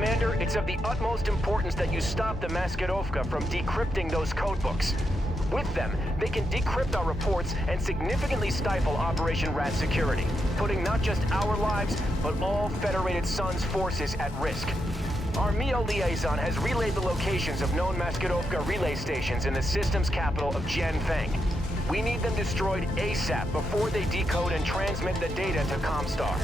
Commander, it's of the utmost importance that you stop the Maskirovka from decrypting those codebooks. With them, they can decrypt our reports and significantly stifle Operation Rat security, putting not just our lives, but all Federated Suns forces at risk. Our MEO liaison has relayed the locations of known Maskirovka relay stations in the system's capital of Jianfeng. We need them destroyed ASAP before they decode and transmit the data to Comstar.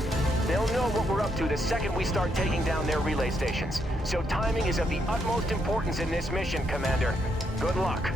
They'll know what we're up to the second we start taking down their relay stations. So timing is of the utmost importance in this mission, Commander. Good luck.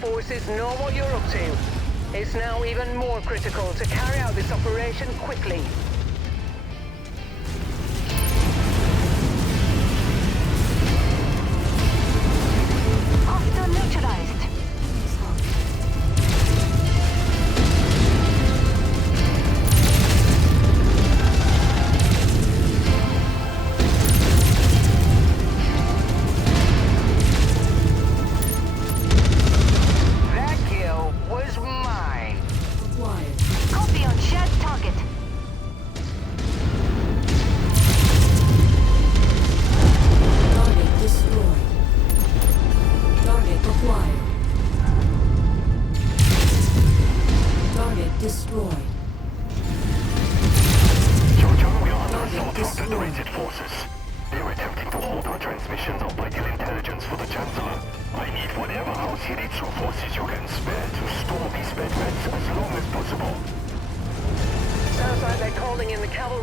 Forces know what you're up to. It's now even more critical to carry out this operation quickly. Hostile neutralized.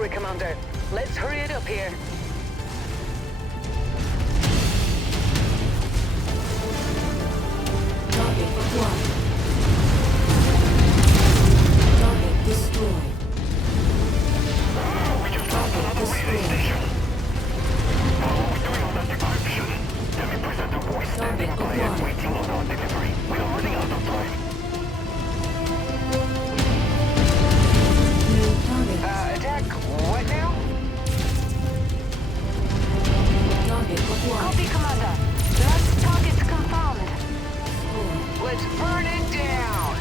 Commander. Let's hurry it up here. Target acquired. Target destroyed. We just lost another relay station. How are we doing on that decryption? Let me present a voice standing by and waiting on our delivery. We are running out of time. Attack what now? Target acquired. Copy, Commander. Last target's confirmed. Let's burn it down!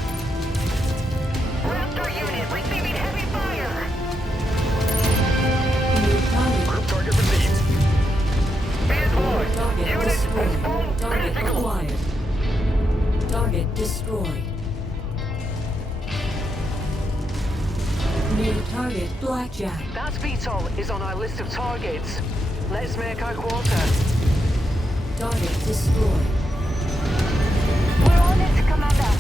Raptor unit receiving heavy fire! Group target received. Target Unit destroyed. postponed. Target Critical. acquired. Target destroyed. New target Blackjack. That VTOL is on our list of targets. Let's make our quarter. Target destroyed. We're on it, Commander.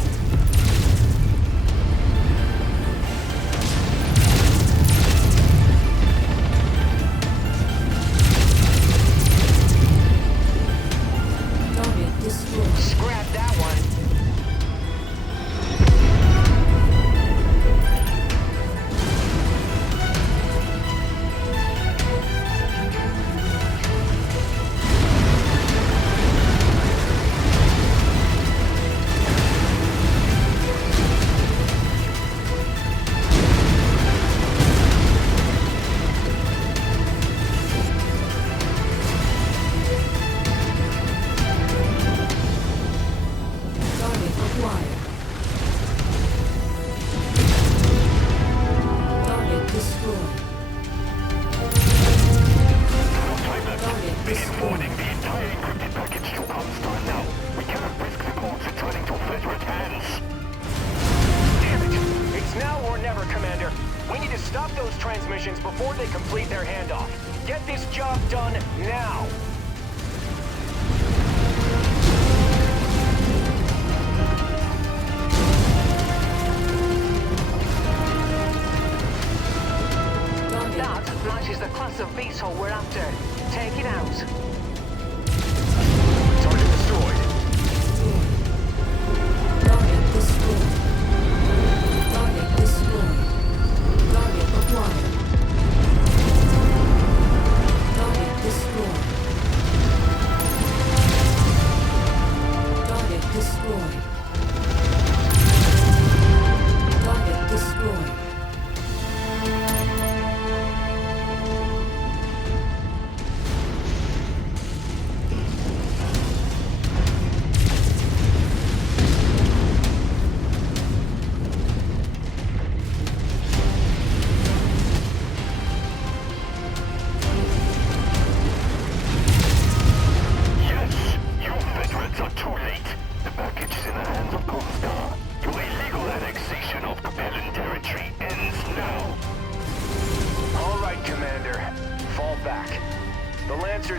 Target destroyed. Scrap that one. Get this job done now! That matches the class of VTOL we're after. Take it out. Target destroyed. Target destroyed. Target destroyed. Target acquired. Target destroyed. Target destroyed. Target destroyed.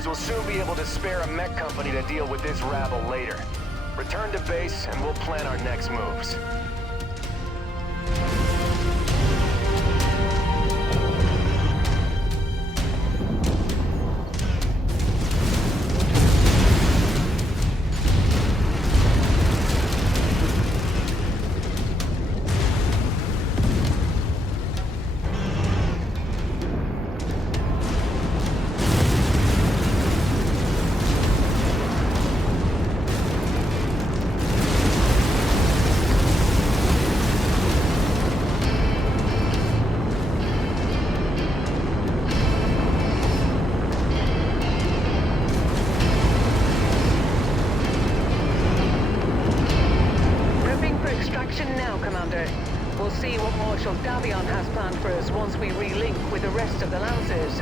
Will soon be able to spare a mech company to deal with this rabble later. Return to base and we'll plan our next moves. We'll see what Marshal Davion has planned for us once we relink with the rest of the Lancers.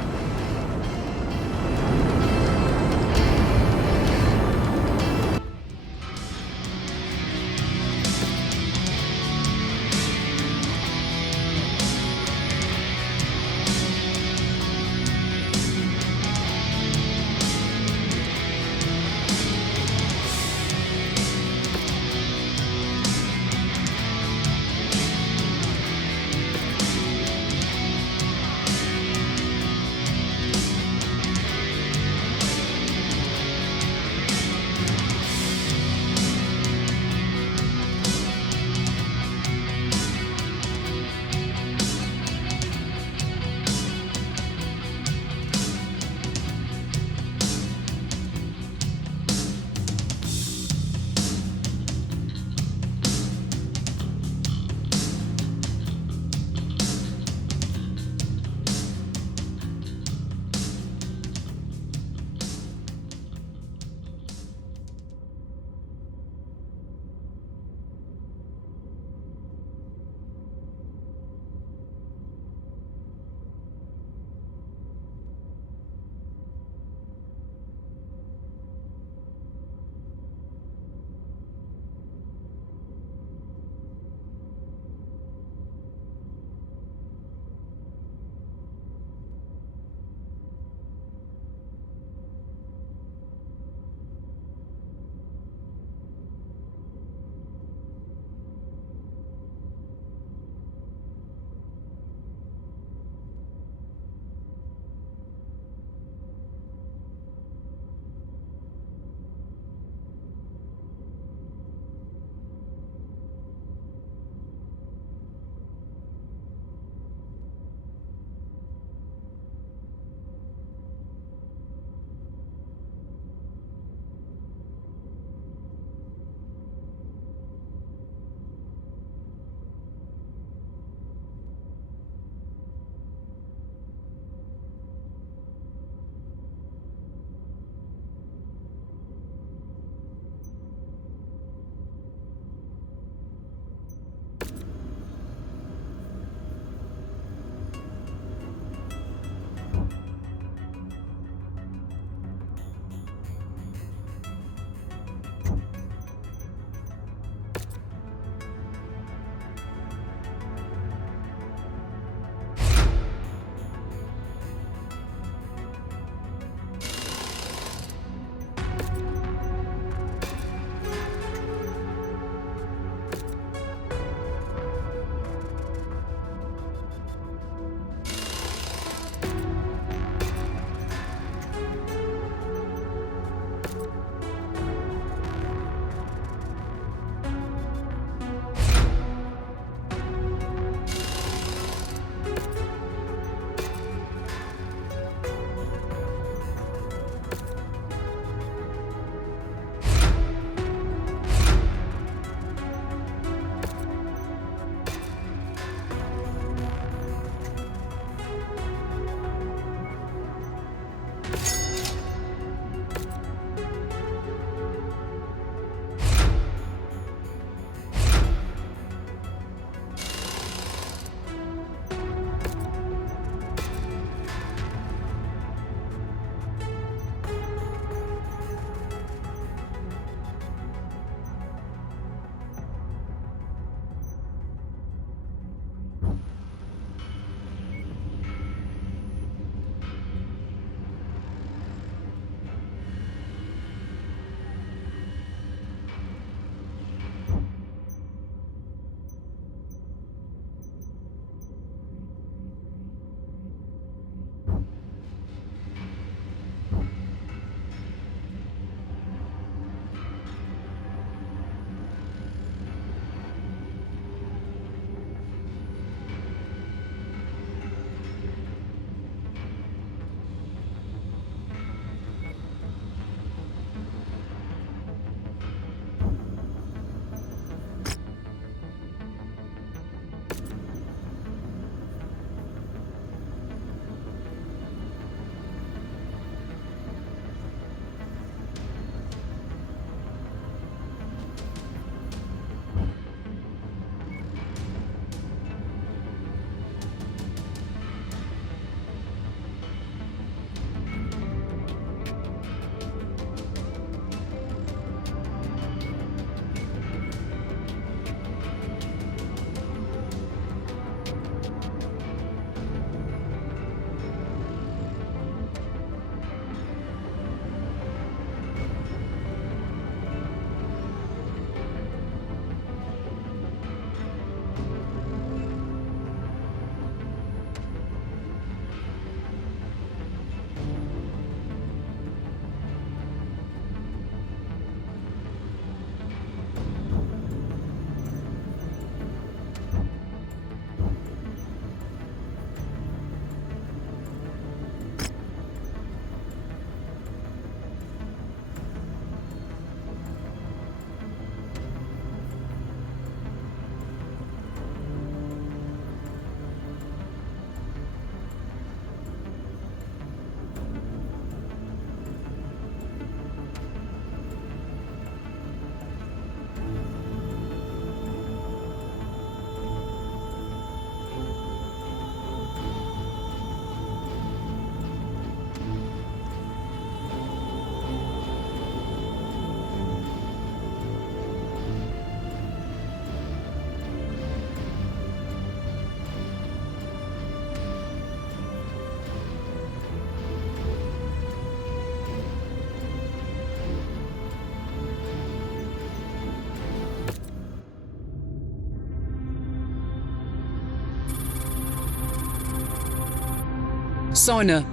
Soina,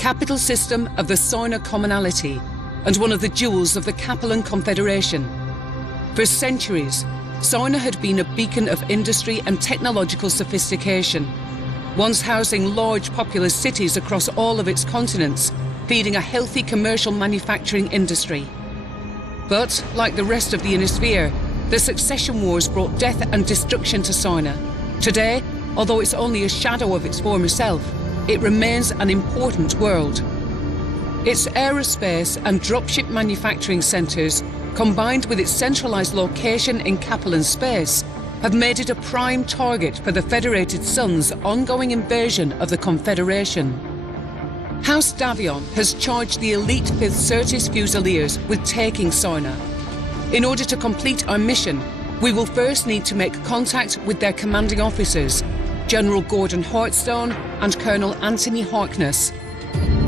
capital system of the Soina Commonality and one of the jewels of the Capellan Confederation. For centuries, Soina had been a beacon of industry and technological sophistication, once housing large populous cities across all of its continents, feeding a healthy commercial manufacturing industry. But, like the rest of the Ionosphere, the succession wars brought death and destruction to Soina. Today, although it's only a shadow of its former self, it remains an important world. Its aerospace and dropship manufacturing centres, combined with its centralised location in Capellan space, have made it a prime target for the Federated Sun's ongoing invasion of the Confederation. House Davion has charged the elite 5th Certis Fusiliers with taking Soina. In order to complete our mission, we will first need to make contact with their commanding officers, General Gordon Hartstone and Colonel Anthony Harkness.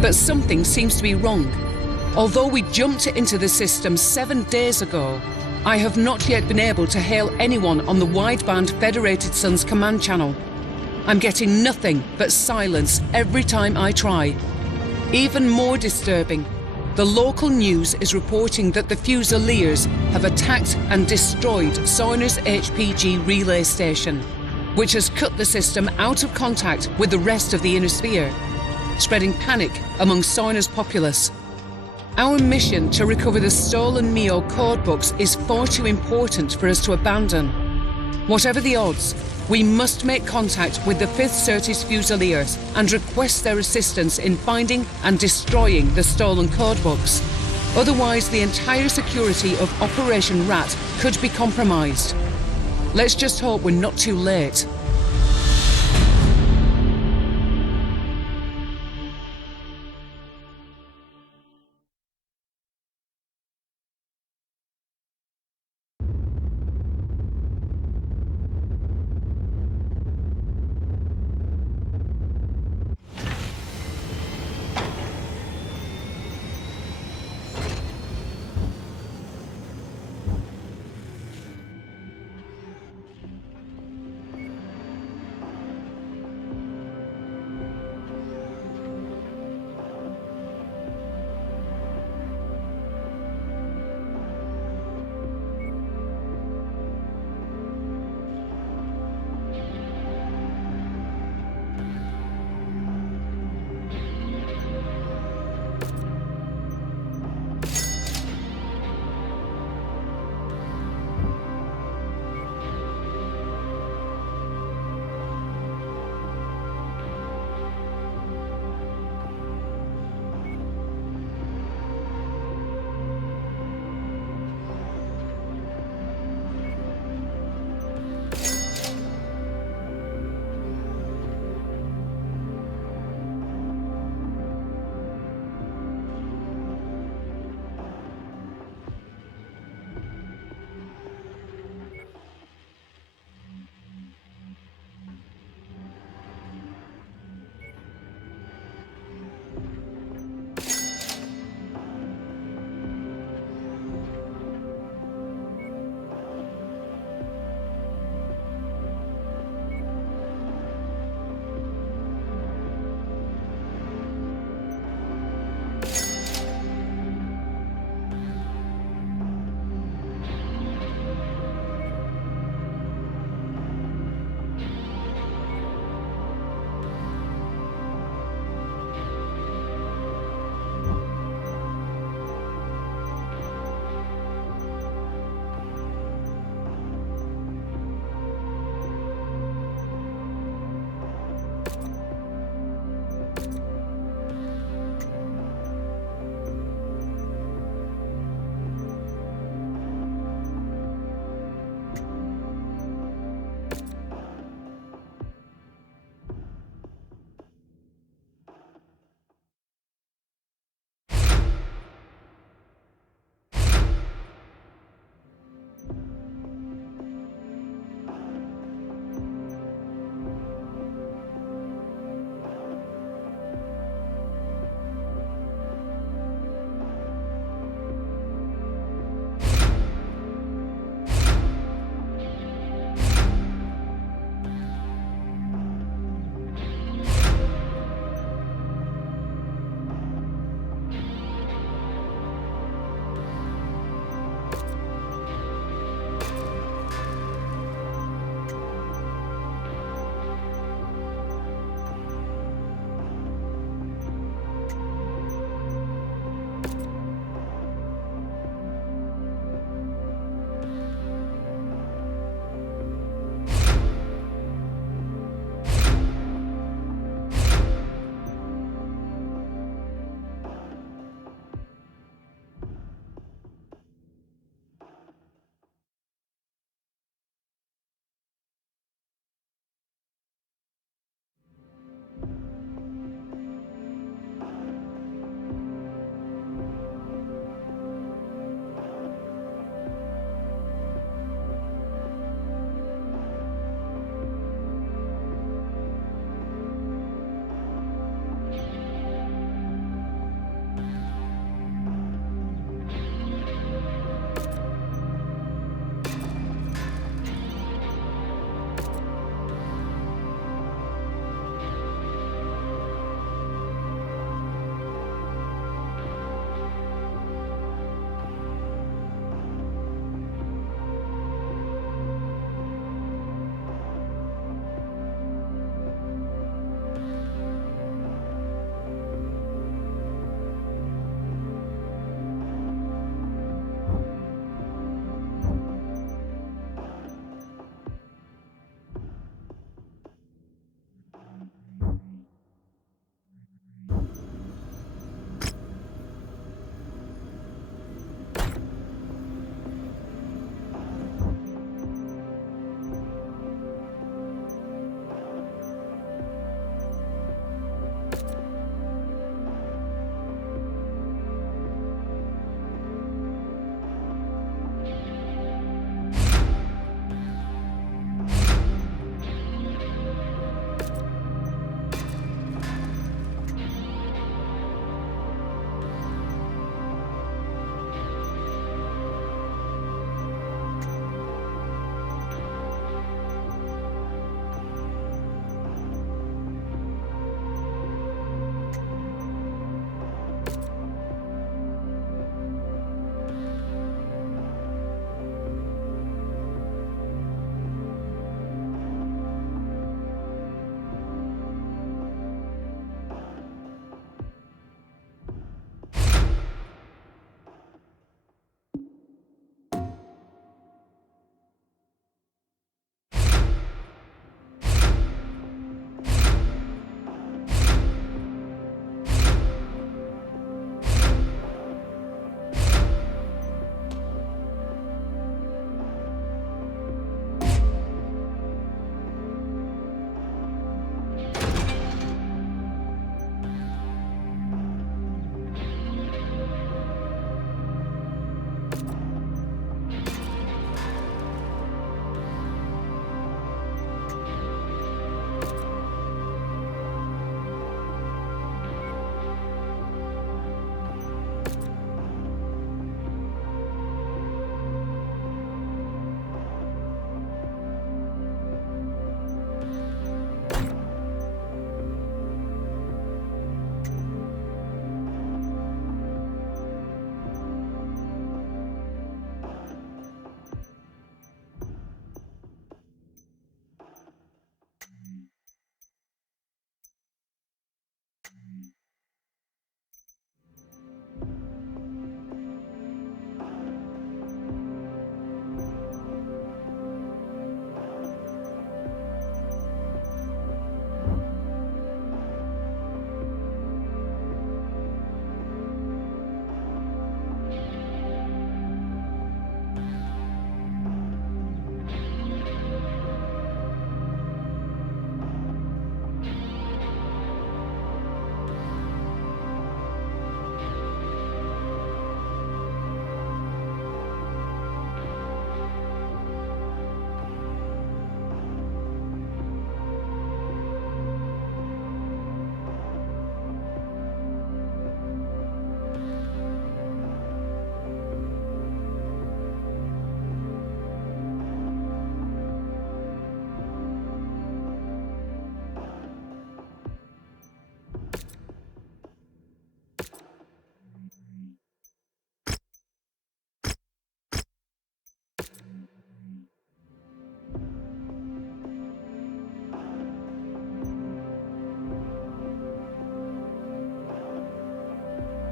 But something seems to be wrong. Although we jumped into the system 7 days ago, I have not yet been able to hail anyone on the wideband Federated Sun's command channel. I'm getting nothing but silence every time I try. Even more disturbing, the local news is reporting that the Fusiliers have attacked and destroyed Soina's HPG relay station, which has cut the system out of contact with the rest of the Ionosphere, spreading panic among Soina's populace. Our mission to recover the stolen MEO codebooks is far too important for us to abandon. Whatever the odds, we must make contact with the 5th Certis Fusiliers and request their assistance in finding and destroying the stolen codebooks. Otherwise, the entire security of Operation Rat could be compromised. Let's just hope we're not too late.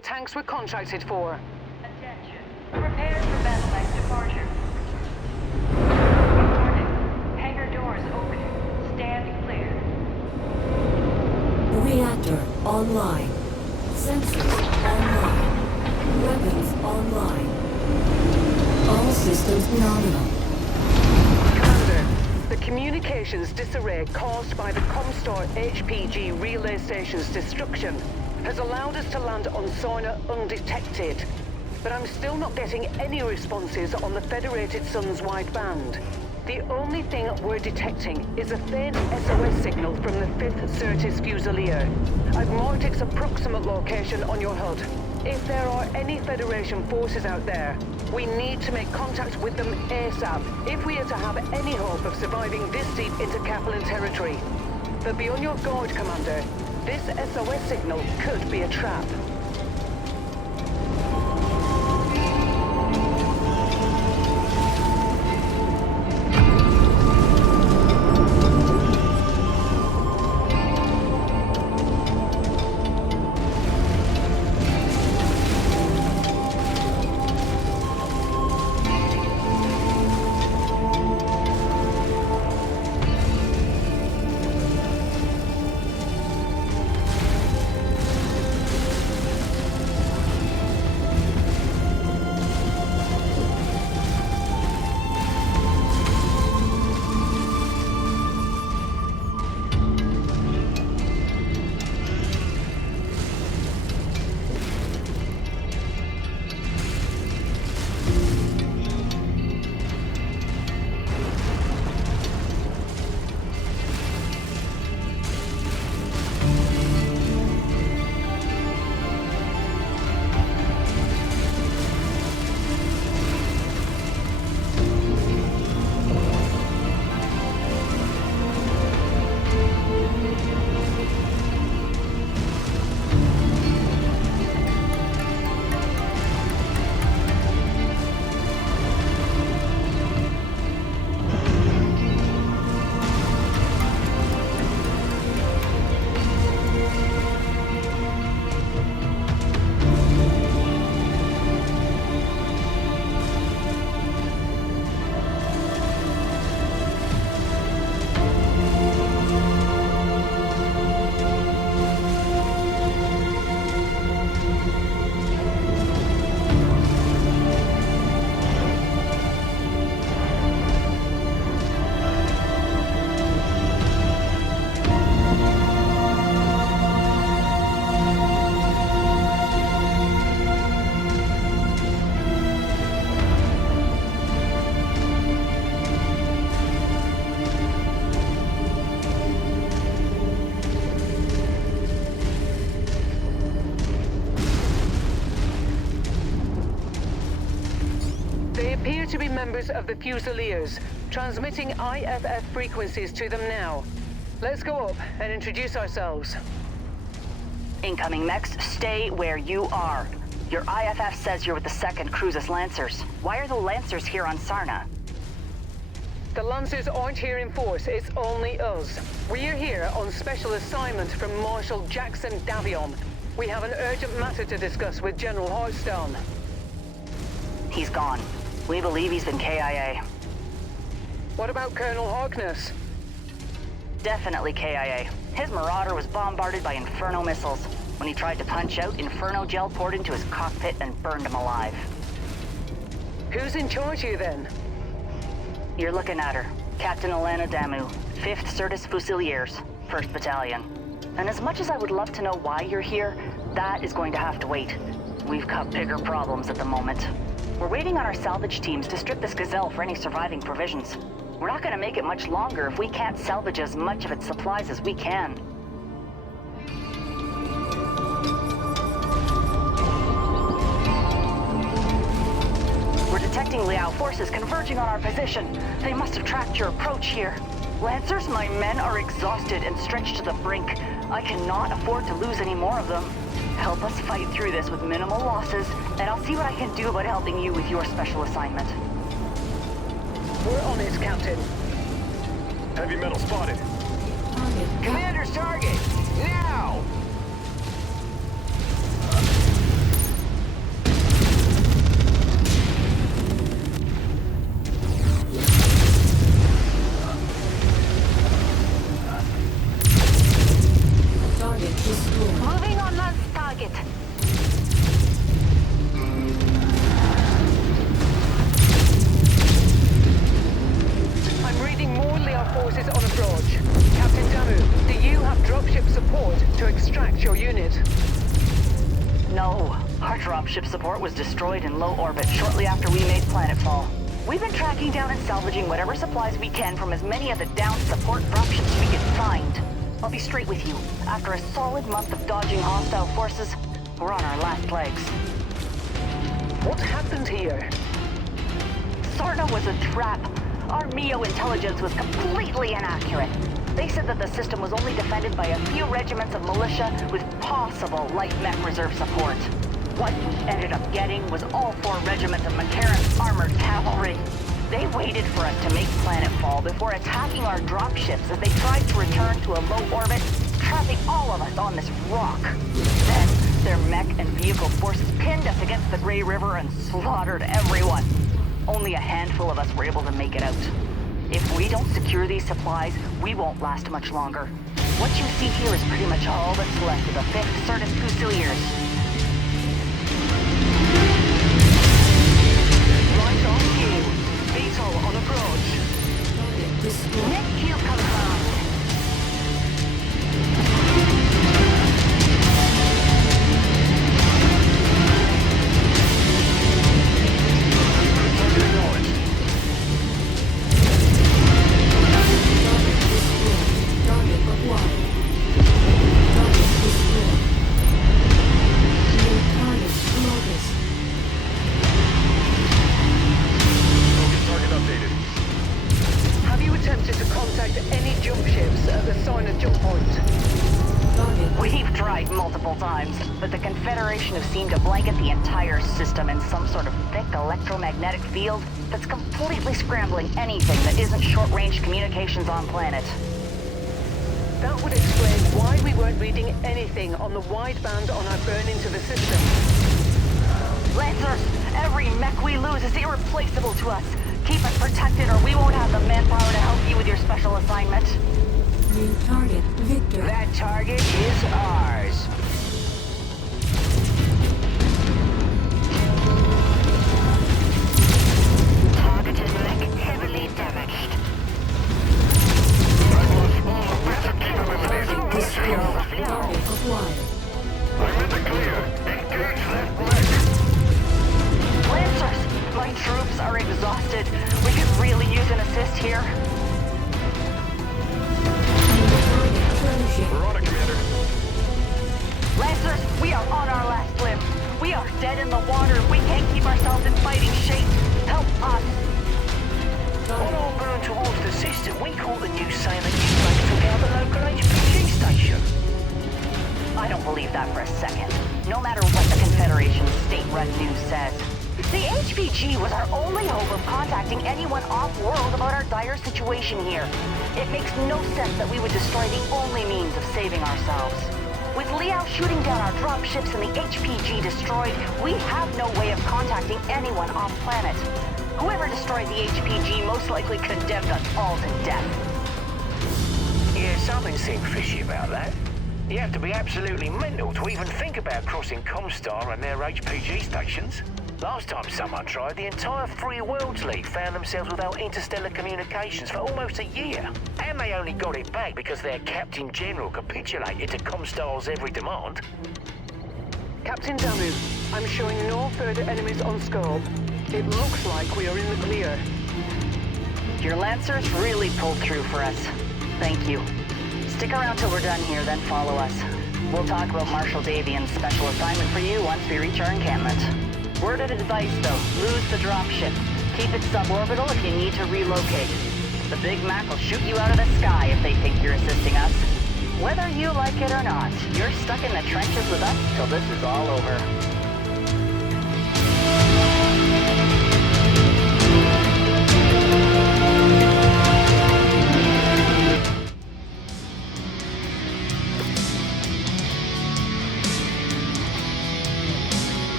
the tanks we're contracted for. Attention. Prepare for battle-like departure. Warning. Hangar doors opening. Stand clear. Reactor online. Sensors online. Weapons online. All systems nominal. Commander, the communications disarray caused by the Comstar HPG relay station's destruction has allowed us to land on Soina undetected. But I'm still not getting any responses on the Federated Sun's wideband. The only thing we're detecting is a faint SOS signal from the 5th Certis Fusilier. I've marked its approximate location on your HUD. If there are any Federation forces out there, we need to make contact with them ASAP if we are to have any hope of surviving this deep into Kaplan territory. But be on your guard, Commander. This SOS signal could be a trap. To be members of the Fusiliers, transmitting IFF frequencies to them now. Let's go up and introduce ourselves. Incoming mechs, stay where you are. Your IFF says you're with the 2nd Cruises Lancers. Why are the Lancers here on Sarna? The Lancers aren't here in force, it's only us. We're here on special assignment from Marshal Jackson Davion. We have an urgent matter to discuss with General Hearthstone. He's gone. We believe he's been KIA. What about Colonel Harkness? Definitely KIA. His Marauder was bombarded by Inferno missiles. When he tried to punch out, Inferno gel poured into his cockpit and burned him alive. Who's in charge here then? You're looking at her. Captain Elena Damu, 5th Certis Fusiliers, 1st Battalion. And as much as I would love to know why you're here, that is going to have to wait. We've got bigger problems at the moment. We're waiting on our salvage teams to strip this Gazelle for any surviving provisions. We're not going to make it much longer if we can't salvage as much of its supplies as we can. We're detecting Liao forces converging on our position. They must have tracked your approach here. Lancers, my men are exhausted and stretched to the brink. I cannot afford to lose any more of them. Help us fight through this with minimal losses, and I'll see what I can do about helping you with your special assignment. We're on it, Captain. Heavy metal spotted. Target Commander's target! Now! dropship support was destroyed in low orbit shortly after we made planetfall. We've been tracking down and salvaging whatever supplies we can from as many of the downed support dropships we can find. I'll be straight with you. After a solid month of dodging hostile forces, we're on our last legs. What happened here? Sarna was a trap. Our MEO intelligence was completely inaccurate. They said that the system was only defended by a few regiments of militia with possible light mech reserve support. What we ended up getting was all 4 regiments of McCarran's armored cavalry. They waited for us to make planetfall before attacking our dropships as they tried to return to a low orbit, trapping all of us on this rock. Then, their mech and vehicle forces pinned us against the Grey River and slaughtered everyone. Only a handful of us were able to make it out. If we don't secure these supplies, we won't last much longer. What you see here is pretty much all that's left of the 5th Certus Fusiliers. Right on cue. VTOL on approach. Net Q confirmed. We've tried multiple times, but the Confederation have seemed to blanket the entire system in some sort of thick electromagnetic field that's completely scrambling anything that isn't short-range communications on planet. That would explain why we weren't reading anything on the wideband on our burn into the system. Lancers, every mech we lose is irreplaceable to us. Keep us protected or we won't have the manpower to help you with your special assignment. New target, Victor. That target is ours. Targeted mech heavily damaged. Target destroyed. Target acquired. I'm in the clear. Engage left mech. Lancers, my troops are exhausted. We could really use an assist here. We're on it, Commander. Lancers, we are on our last limb. We are dead in the water. We can't keep ourselves in fighting shape. Help us. On our burn towards the system, we caught the news saying that you folks took out the local HPG station. I don't believe that for a second. No matter what the Confederation's state-run news says. The HPG was our only hope of contacting anyone off-world about our dire situation here. It makes no sense that we would destroy the only means of saving ourselves. With Liao shooting down our dropships and the HPG destroyed, we have no way of contacting anyone off-planet. Whoever destroyed the HPG most likely condemned us all to death. Yeah, something seemed fishy about that. You have to be absolutely mental to even think about crossing Comstar and their HPG stations. Last time someone tried, the entire Free Worlds League found themselves without interstellar communications for almost a year. And they only got it back because their Captain General capitulated to Comstar's every demand. Captain Damu, I'm showing no further enemies on scope. It looks like we are in the clear. Your Lancers really pulled through for us. Thank you. Stick around till we're done here, then follow us. We'll talk about Marshal Davian's special assignment for you once we reach our encampment. Word of advice, though, lose the dropship. Keep it suborbital if you need to relocate. The Big Mac will shoot you out of the sky if they think you're assisting us. Whether you like it or not, you're stuck in the trenches with us till this is all over.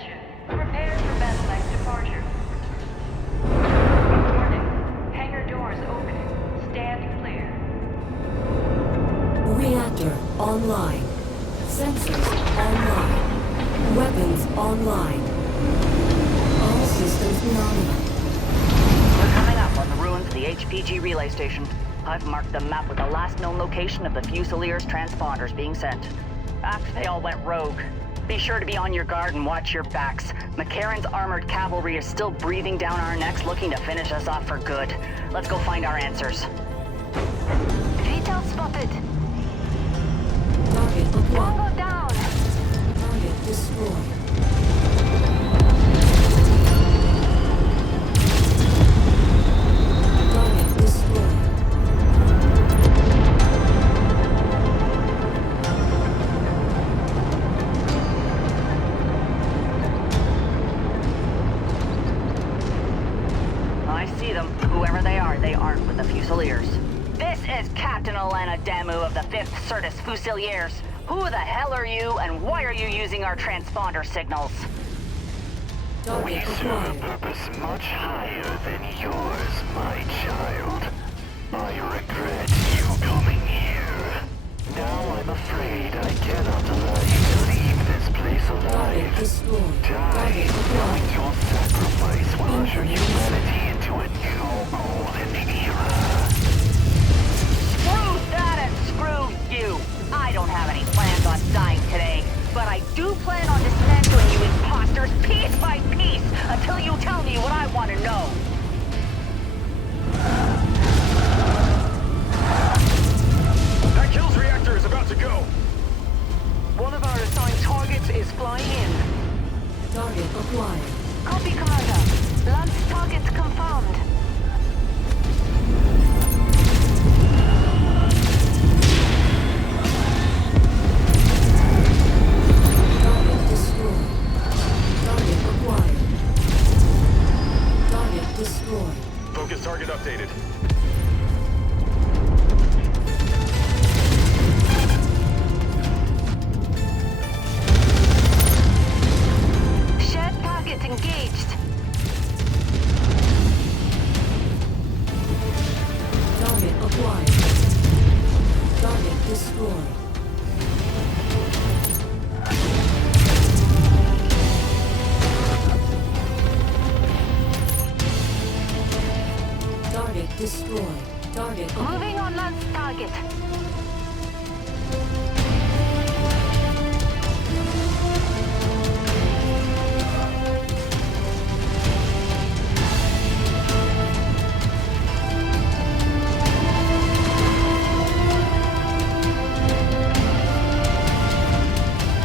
Attention. Prepare for Bethlehem departure. Warning. Hangar doors opening. Stand clear. Reactor online. Sensors online. Weapons online. All systems nominal. We're coming up on the ruins of the HPG relay station. I've marked the map with the last known location of the Fusiliers transponders being sent. After they all went rogue. Be sure to be on your guard and watch your backs. McCarran's armored cavalry is still breathing down our necks looking to finish us off for good. Let's go find our answers. VTOL spotted. Target acquired. Tango down. Target destroyed. Target destroyed. I see them. Whoever they aren't with the Fusiliers. This is Captain Alana Damu of the 5th Certus Fusiliers. Who the hell are you, and why are you using our transponder signals? We Target serve a acquired. purpose much higher than yours, my child. I regret you coming here. Now I'm afraid I cannot allow you to leave this place Target alive. destroyed. Die, Target knowing acquired. your sacrifice will usher humanity into a new golden era. Screw that and screw you! I don't have any plans on dying today, but I do plan on dismantling you imposters piece by piece until you tell me what I want to know. That Kills reactor is about to go. One of our assigned targets is flying in. Target acquired. Copy, Commander. Launch targets confirmed. Target destroyed. Target acquired. Target destroyed. Focus target updated. Shared target engaged. Target acquired. Target destroyed. Target destroyed. Target Moving on launch target.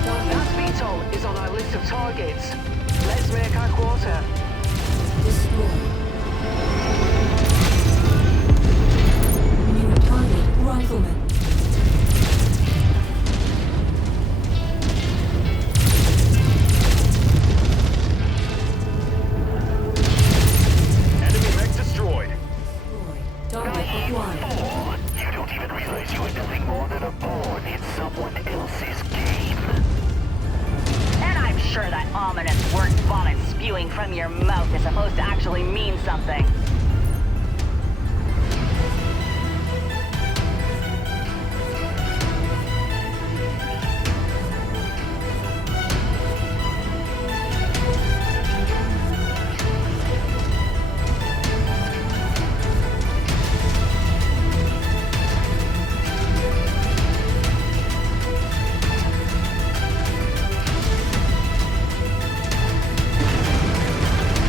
That VTOL is on our list of targets. Let's make our quarter. destroyed. New target rifleman. Enemy mech destroyed. Target acquired. Oh, you don't even realize you are nothing more than a pawn in someone else's game. And I'm sure that ominous word vomit spewing from your mouth is supposed to actually mean something.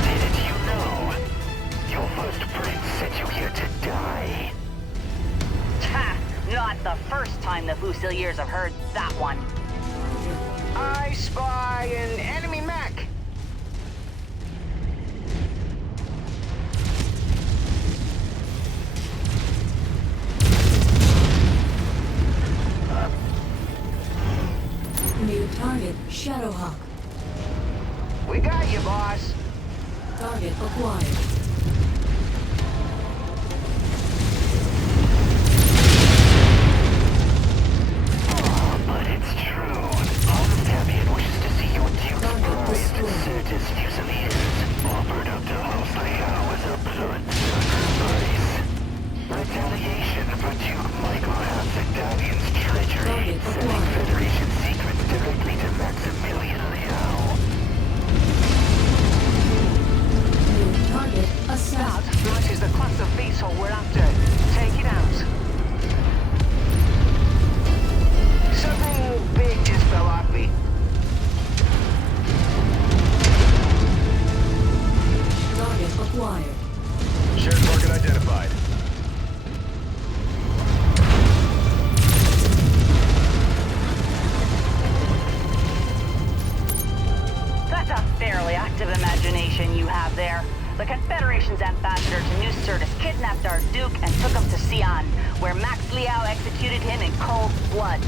Didn't you know? Your first prince sent you here to die. Ha! Not the first time the Fusiliers have heard that one. I spy an enemy mech. New target Shadowhawk. We got you, boss. Target acquired. But it's true. Hunchback Variants wishes to see your cute Target bride destroyed. executed him in cold blood.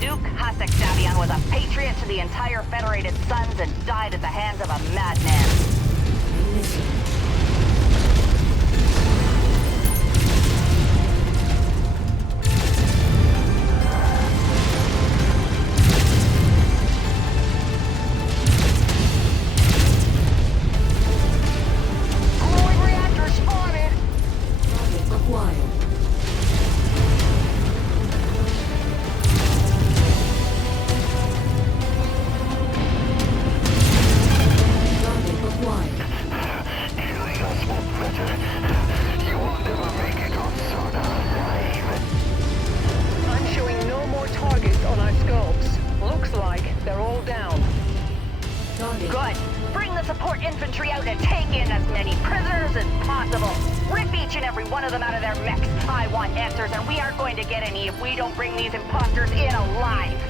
Duke Hasek was a patriot to the entire Federated Sons and died at the hands of a madman. Glowing reactor spotted! Target acquired. Target acquired. Killing us won't matter. You will never make it on Sona alive. I'm showing no more targets on our scopes. Looks like they're all down. Target. Good. Bring the support infantry out and take in as many prisoners as possible. Rip each and every one of them out of their mechs. I want answers, and we aren't going to get any if we don't bring these imposters in alive.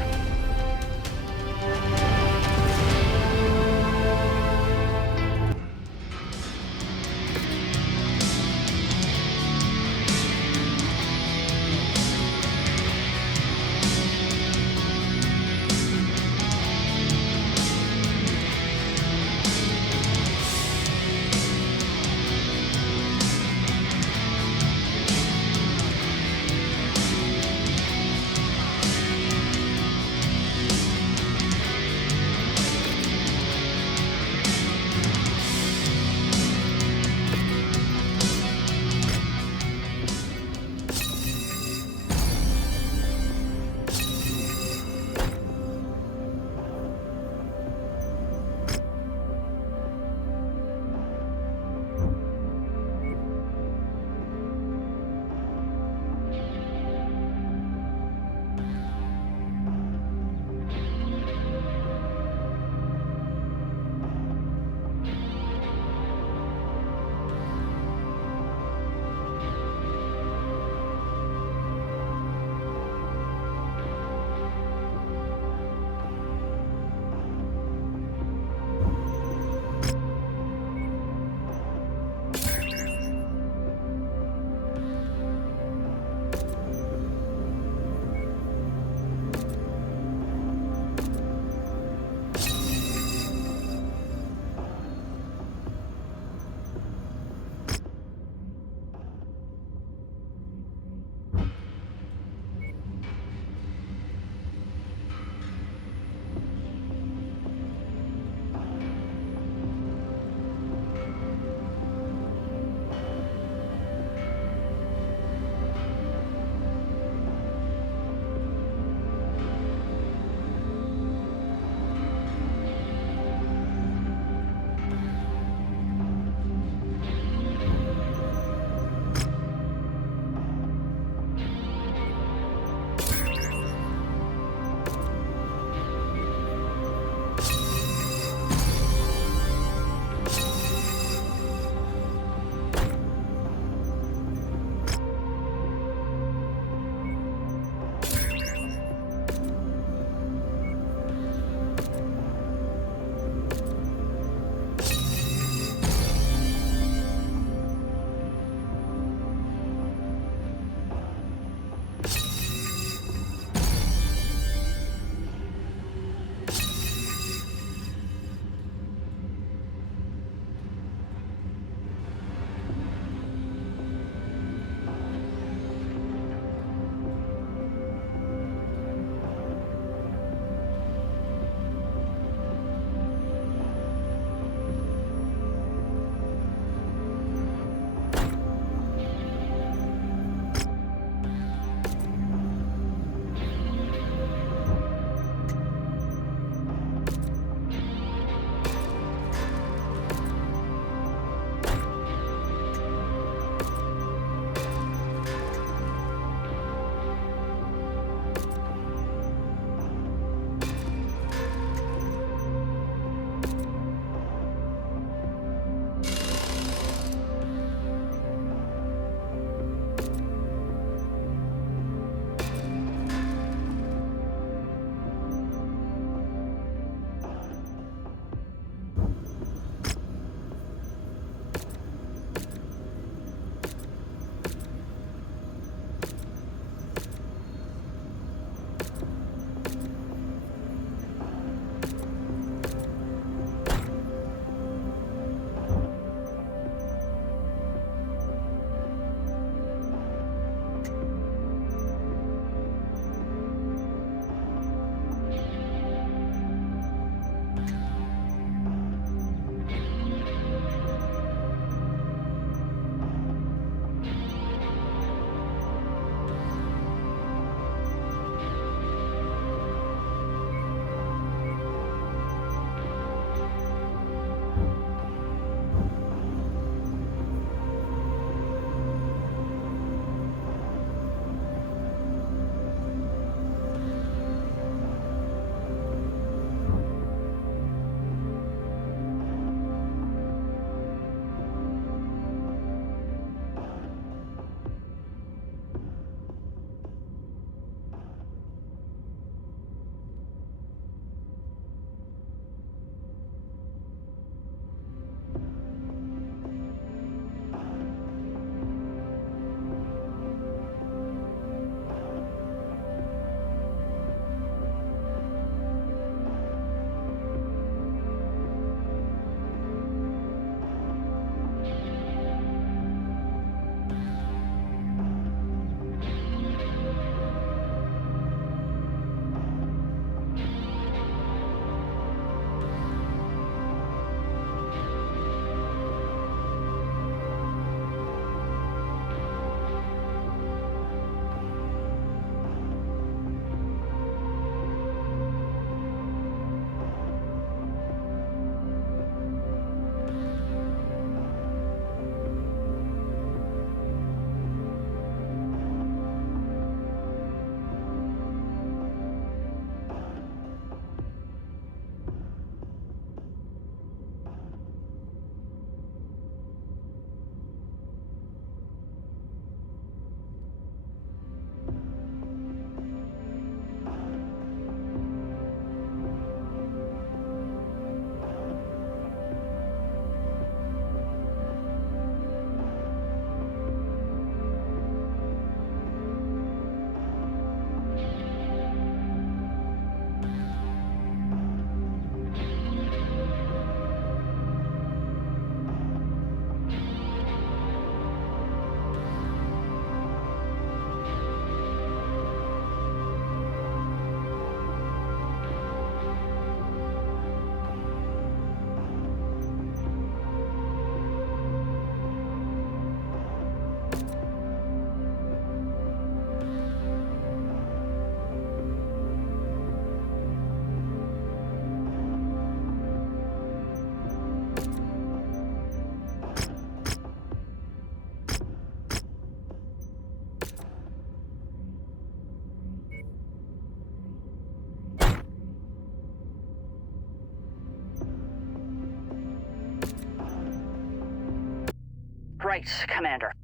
Right, Commander.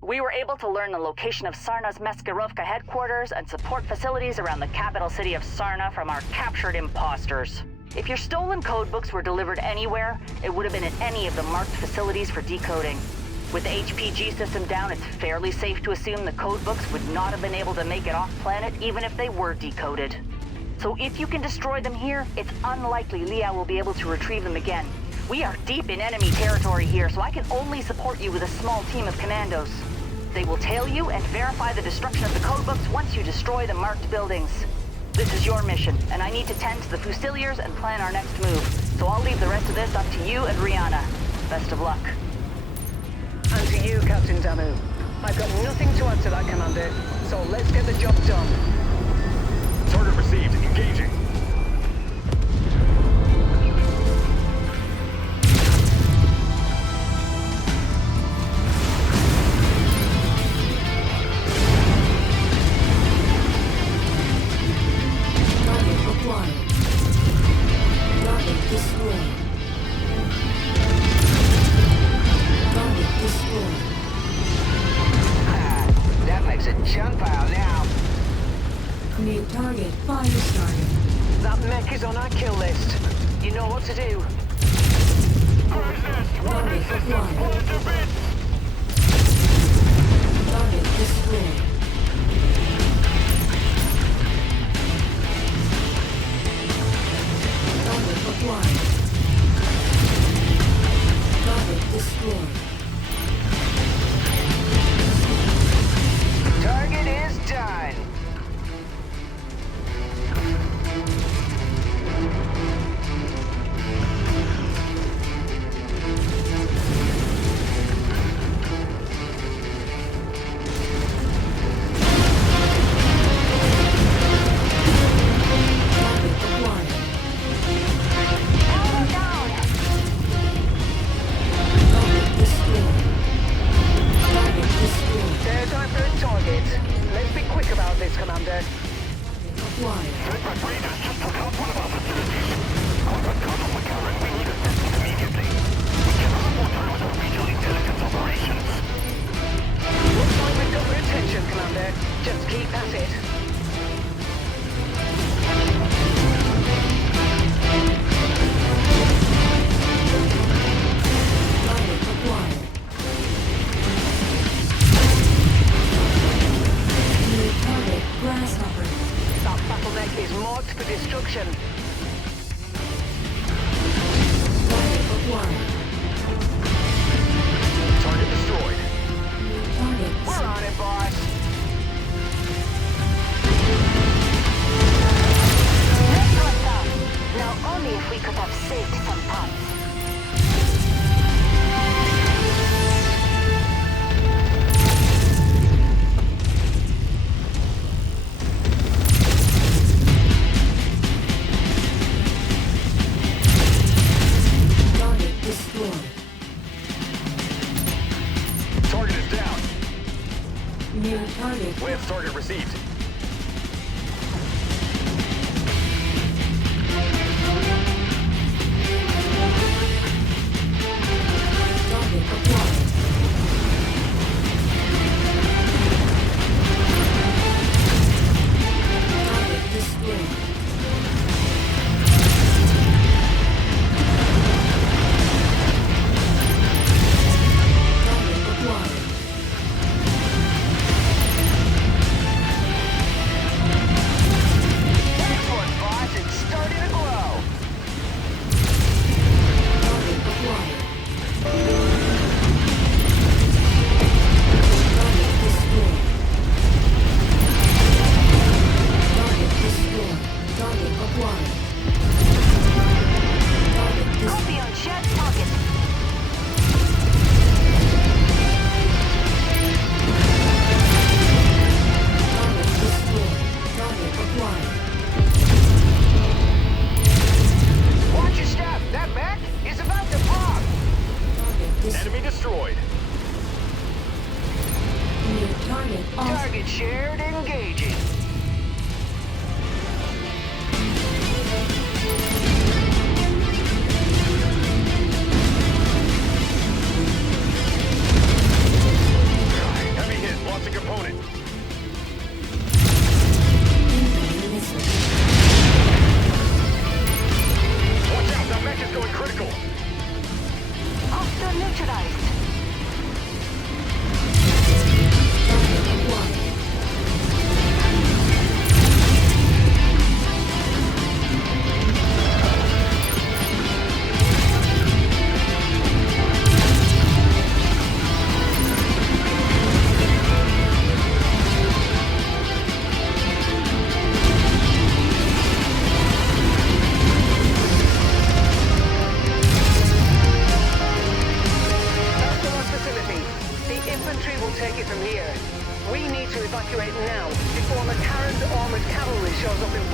We were able to learn the location of Sarna's Maskirovka headquarters and support facilities around the capital city of Sarna from our captured imposters. If your stolen codebooks were delivered anywhere, it would have been at any of the marked facilities for decoding. With the HPG system down, it's fairly safe to assume the codebooks would not have been able to make it off-planet even if they were decoded. So if you can destroy them here, it's unlikely Liao will be able to retrieve them again. We are deep in enemy territory here, so I can only support you with a small team of commandos. They will tail you and verify the destruction of the codebooks once you destroy the marked buildings. This is your mission, and I need to tend to the Fusiliers and plan our next move. So I'll leave the rest of this up to you and Rihanna. Best of luck. And to you, Captain Damu. I've got nothing to add to that, Commander, so let's get the job done. Target received. Engaging. Target acquired. Target destroyed. Target destroyed. That makes a junk pile now. New target fire started. That mech is on our kill list. You know what to do. Target acquired. Target destroyed. Target acquired. Target destroyed. Target is done. Target acquired. Target destroyed. Target destroyed. There's our first target. Let's be quick about this, Commander. Acquired. Looks like we've got their attention, Commander. Just keep at it. Target acquired. New target grasshopper. That battle mech is marked for destruction. Target acquired. Target destroyed. Target We're on it, boss. Now only if we could have saved some parts. target destroyed. Target is down. New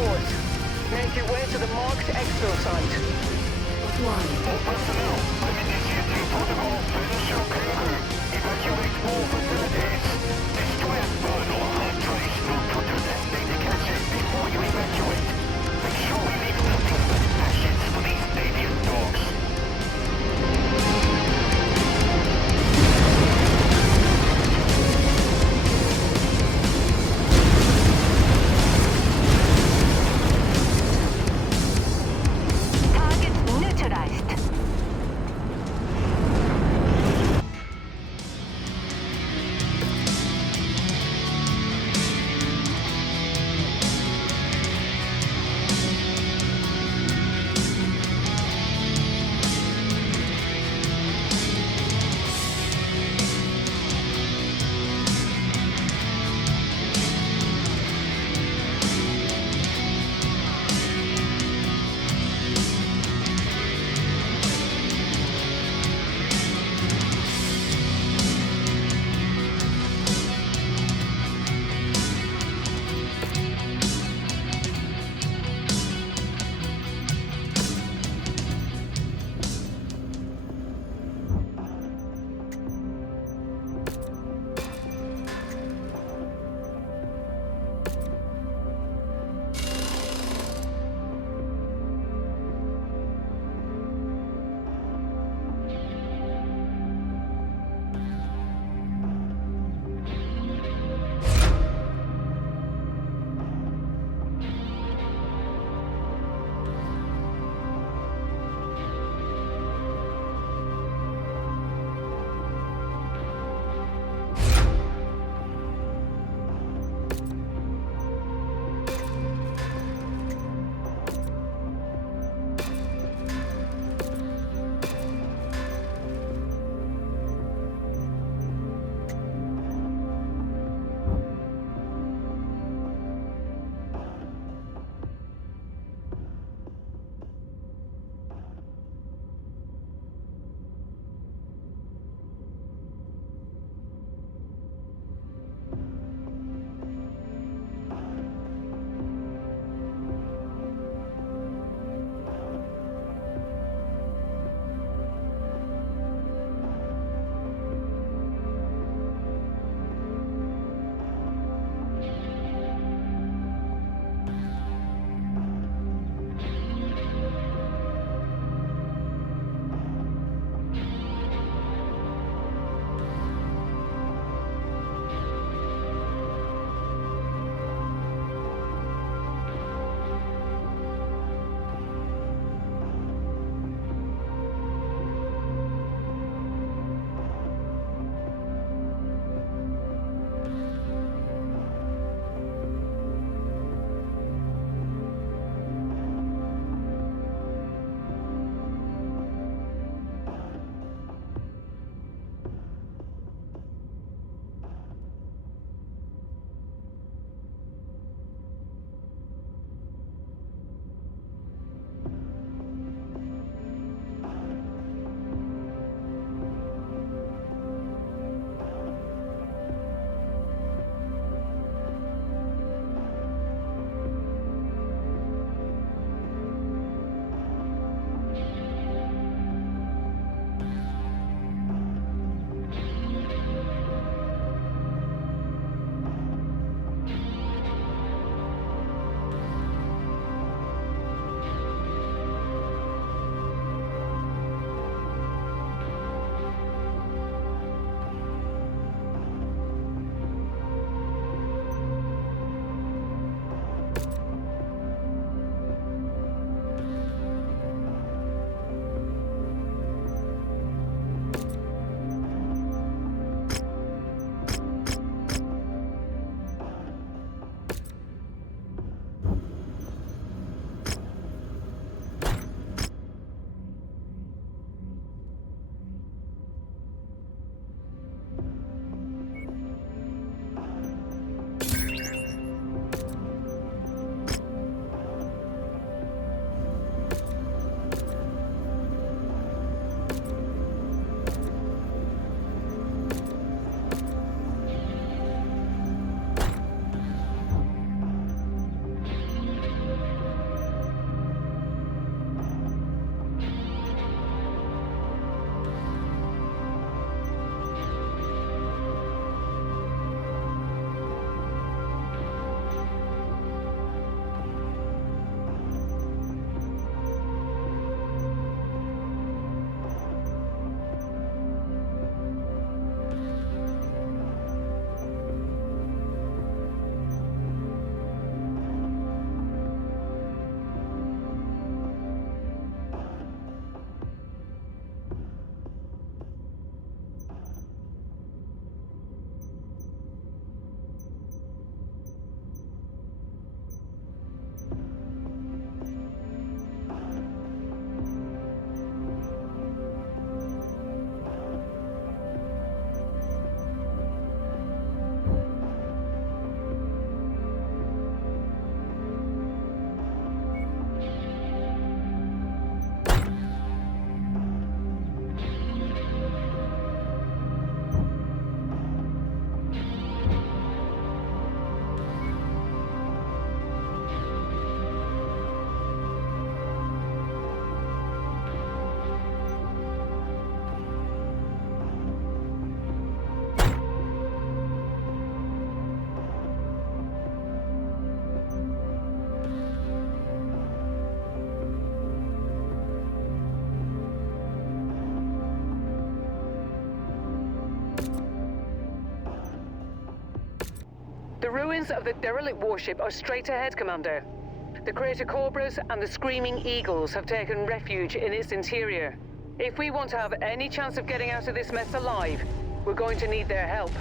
reports. Make your way to the marked expo site. Acquired. All personnel, I'm initiating protocol finish your kangaroo. Evacuate all facilities. Destroy and burn all hard drives to the detonator caches before you evacuate. Make sure we leave nothing but ashes for these alien dogs. Target neutralized. ruins of the derelict warship are straight ahead, Commander. The Crater Cobras and the Screaming Eagles have taken refuge in its interior. If we want to have any chance of getting out of this mess alive, we're going to need their help.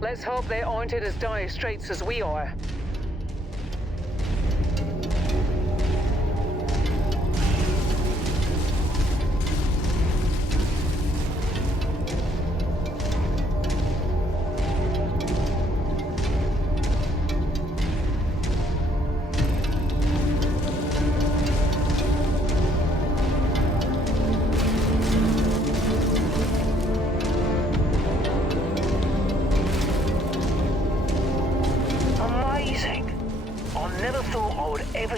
Let's hope they aren't in as dire straits as we are.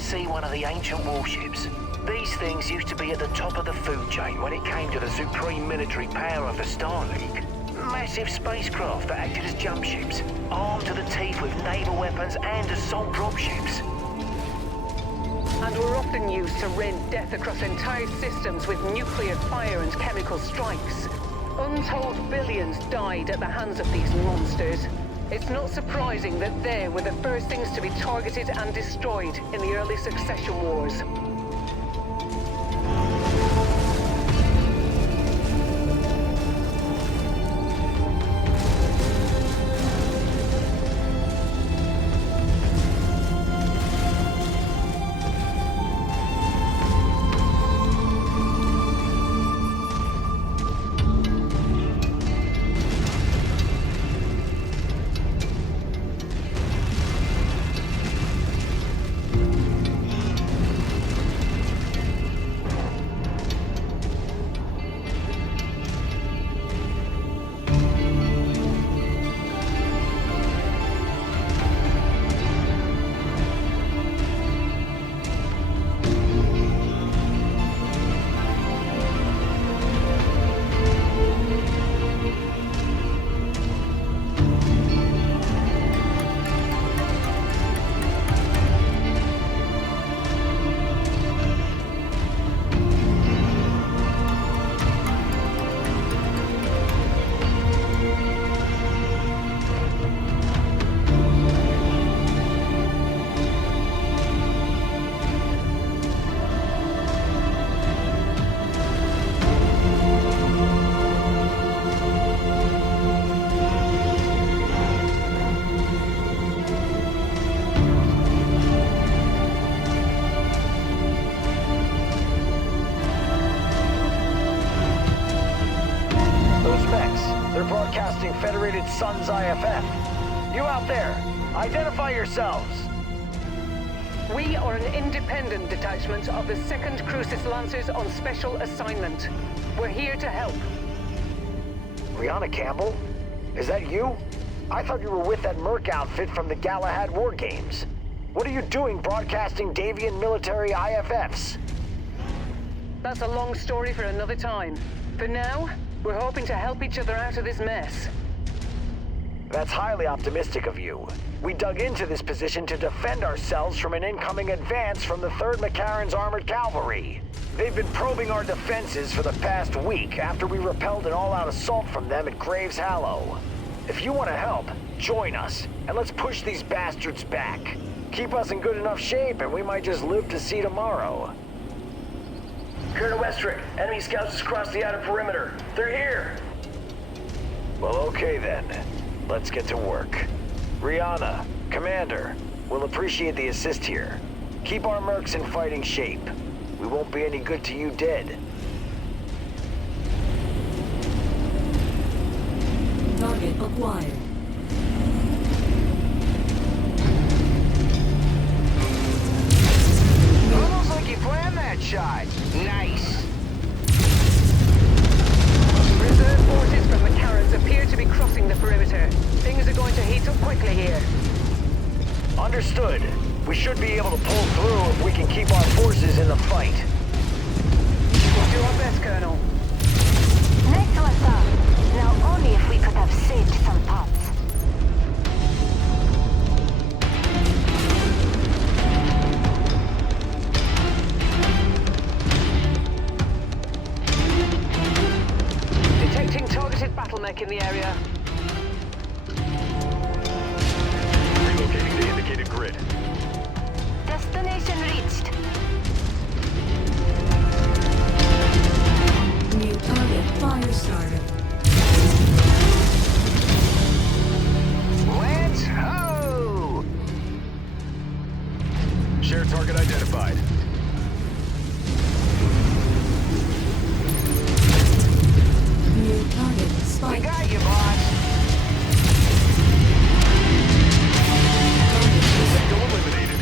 See one of the ancient warships. These things used to be at the top of the food chain when it came to the supreme military power of the Star League. Massive spacecraft that acted as jump ships, armed to the teeth with naval weapons and assault dropships. And were often used to rain death across entire systems with nuclear fire and chemical strikes. Untold billions died at the hands of these monsters. It's not surprising that they were the first things to be targeted and destroyed in the early succession wars. Federated Sons IFF. You out there, identify yourselves. We are an independent detachment of the 2nd Crucis Lancers on special assignment. We're here to help. Rihanna Campbell? Is that you? I thought you were with that Merc outfit from the Galahad War Games. What are you doing broadcasting Davian military IFFs? That's a long story for another time. For now, we're hoping to help each other out of this mess. That's highly optimistic of you. We dug into this position to defend ourselves from an incoming advance from the 3rd McCarran's Armored Cavalry. They've been probing our defenses for the past week after we repelled an all-out assault from them at Graves Hallow. If you want to help, join us, and let's push these bastards back. Keep us in good enough shape, and we might just live to see tomorrow. Colonel Westrick, enemy scouts just crossed the outer perimeter. They're here! Well, okay then. Let's get to work. Rihanna, Commander, we'll appreciate the assist here. Keep our mercs in fighting shape. We won't be any good to you dead. Target acquired. Almost like you planned that shot. Nice. Reserve forces from McCarran's appear to be crossing the perimeter. Things are going to heat up quickly here. Understood. We should be able to pull through if we can keep our forces in the fight. We'll do our best, Colonel. Now only if we could have saved some pots. Detecting targeted battle mech in the area. Relocating Target identified. New target We spike. got you, boss. Still eliminated.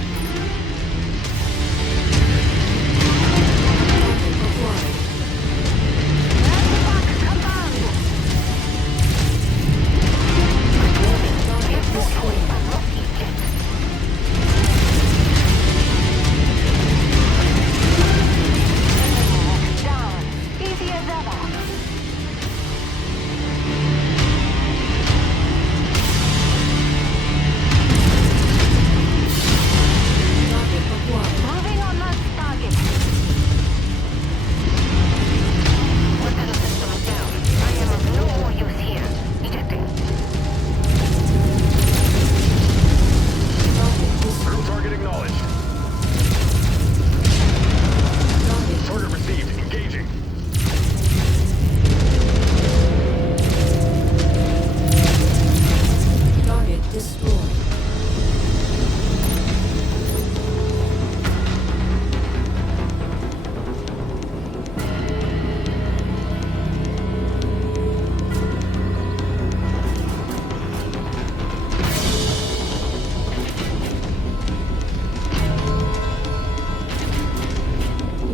Target acquired. Target destroyed. Down. Easy as ever. Target acquired. Moving on that target. Weapon system down. I am of no more use here. Ejecting. Target Group destroyed. target acknowledged. Target received. Engaging. Target destroyed.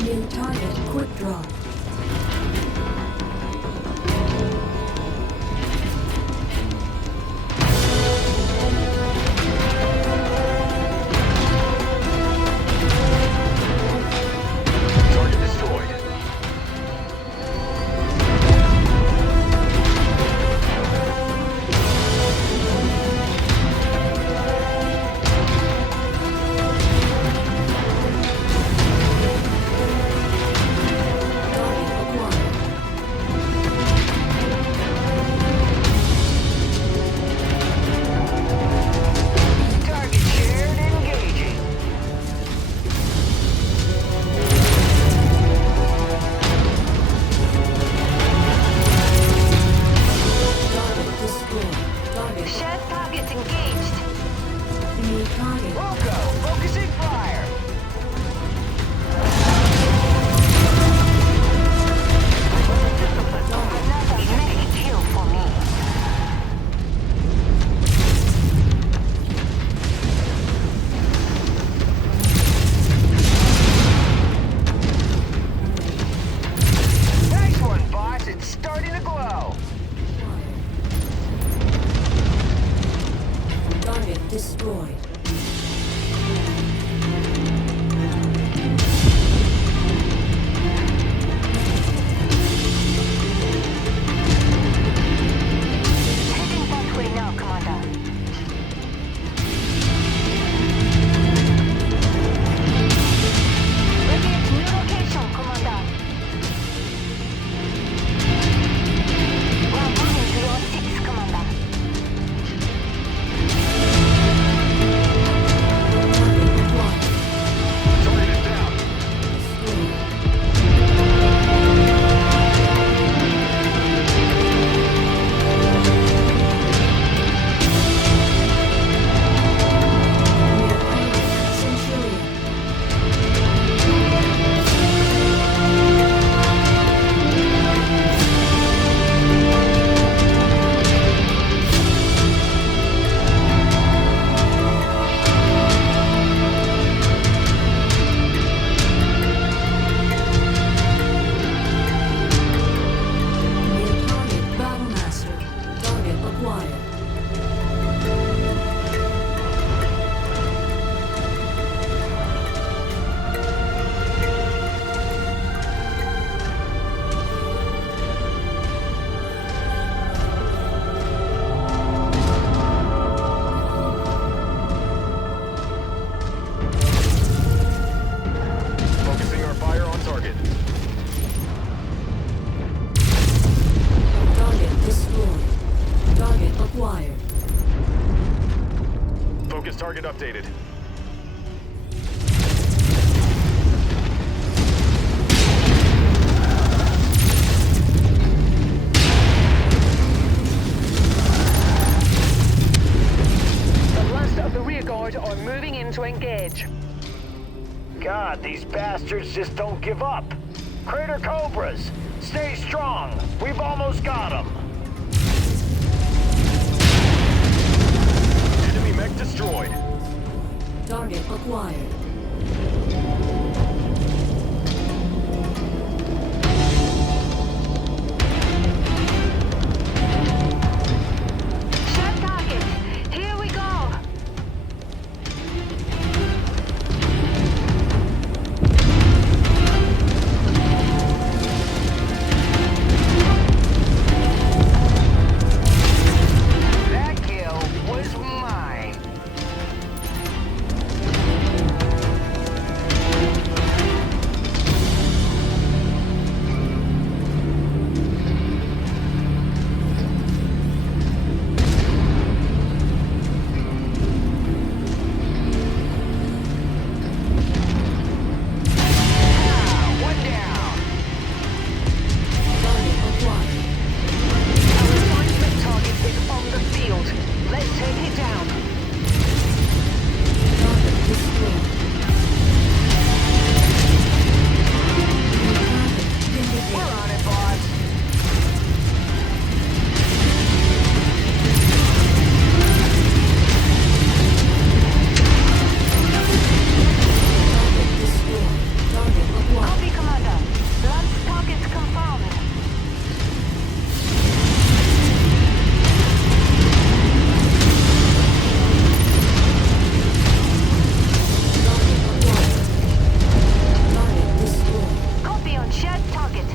New target quick draw. Target destroyed. Target acquired. Target shared, engaging. Target destroyed. Target. Shared targets engaged. New target. Rocco, focusing fire. Another mech kill for me. Nice one, boss. It's starting to glow. Target destroyed. Heading that way now, Commander. Ready at new location, Commander. We're moving to your 6, Commander. Target acquired. Target is down. Destroyed. New target Centurion. New target Battlemaster. Target acquired. Focusing our fire on target. Target destroyed. Target acquired. Focus target updated. The last of the rear guard are moving in to engage. God, these bastards just don't give up. Crater Cobras, stay strong. We've almost got them. Enemy mech destroyed. Target acquired. Shut target. Here we go. That kill was mine. One down. Target acquired. Our seismic target is on the field. Let's take it down. Target destroyed. We're on it, boss. Target destroyed. Target acquired. Copy, Commander. Lance target confirmed. Target acquired. Target destroyed. Copy on shared target.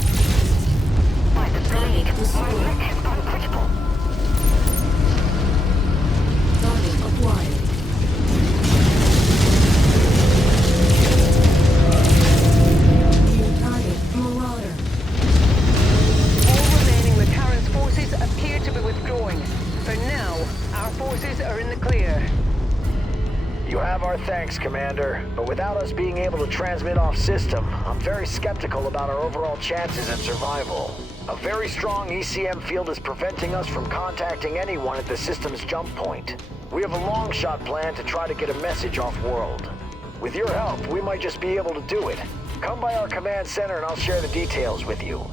By the blade, Target my destroyed. mech has gone critical. Target acquired. New target Marauder. All remaining Macaron's forces appear to be withdrawing. For now, our forces are in the clear. You have our thanks, Commander. But without us being able to transmit off system, I'm very skeptical about our overall chances at survival. A very strong ECM field is preventing us from contacting anyone at the system's jump point. We have a long shot plan to try to get a message off-world. With your help, we might just be able to do it. Come by our command center and I'll share the details with you.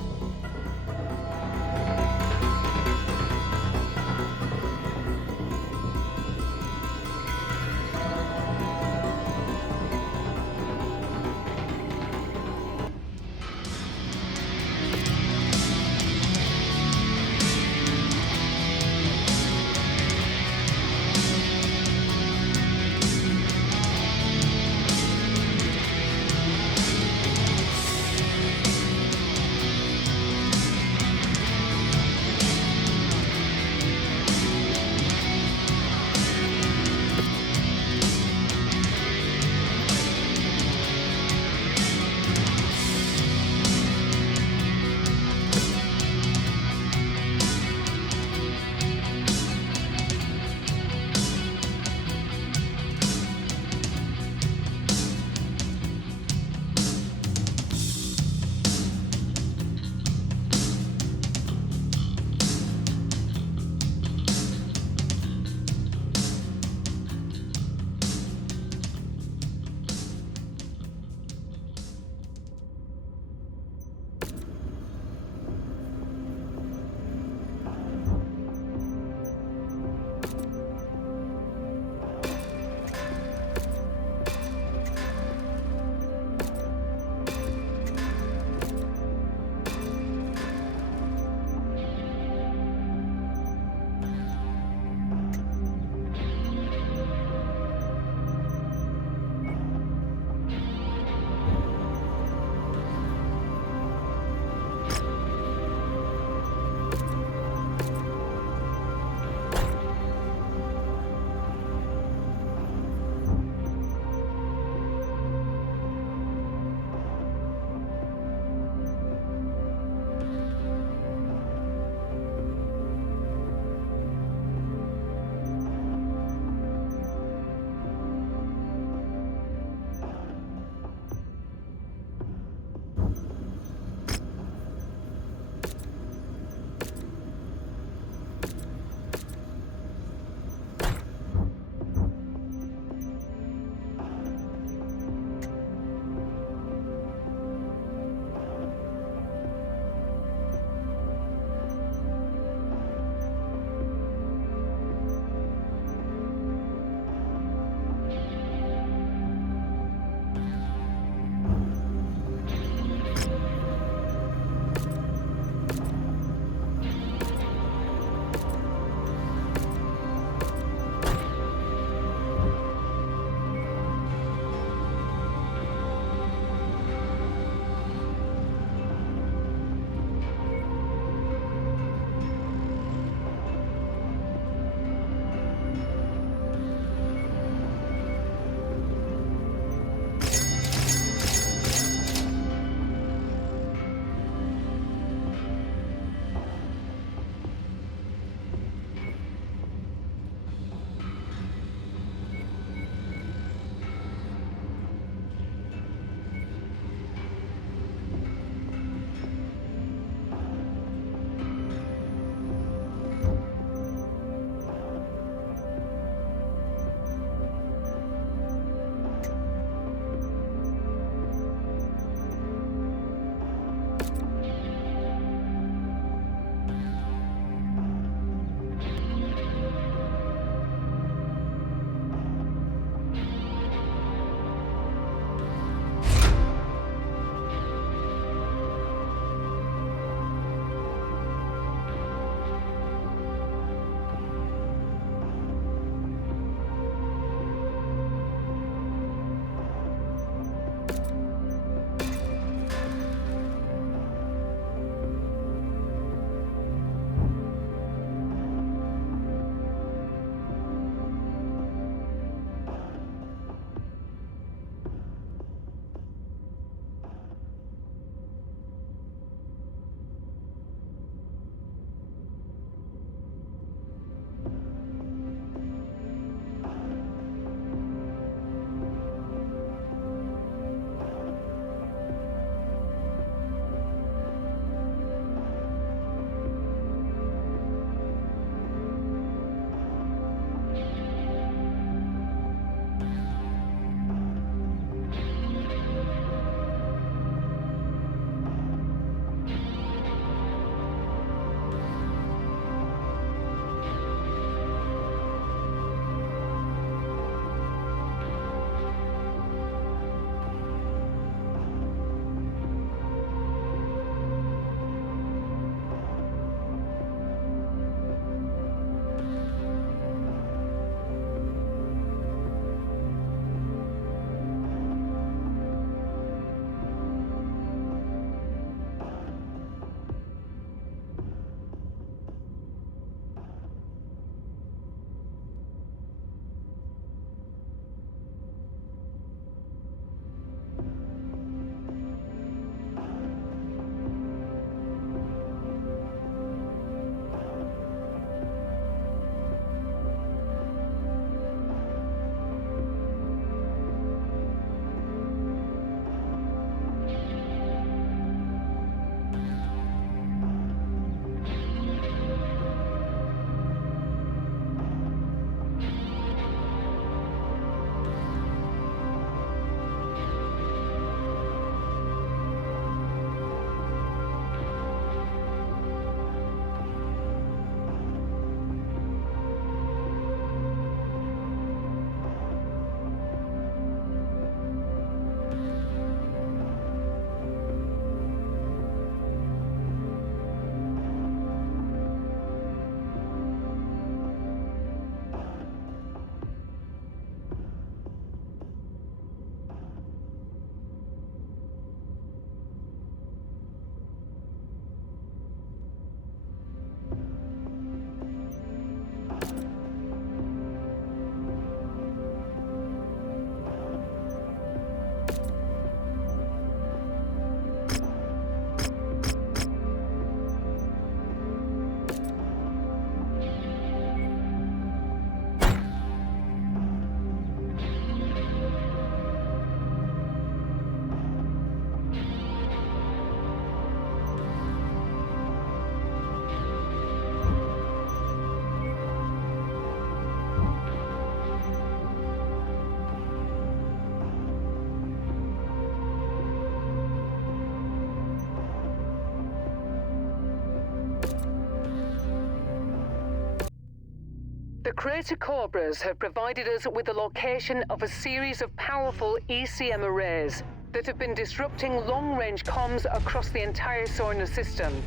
Crater Cobras have provided us with the location of a series of powerful ECM arrays that have been disrupting long-range comms across the entire solar system.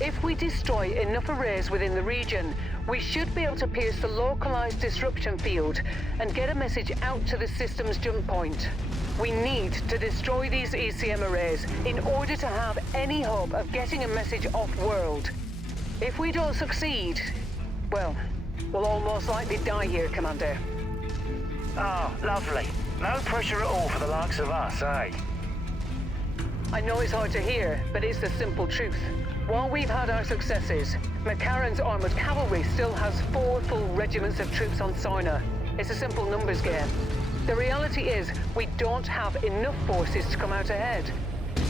If we destroy enough arrays within the region, we should be able to pierce the localized disruption field and get a message out to the system's jump point. We need to destroy these ECM arrays in order to have any hope of getting a message off-world. If we don't succeed, well, we'll all most likely die here, Commander. Oh, lovely. No pressure at all for the likes of us, eh? I know it's hard to hear, but it's the simple truth. While we've had our successes, McCarran's armored cavalry still has 4 full regiments of troops on Soina. It's a simple numbers game. The reality is, we don't have enough forces to come out ahead.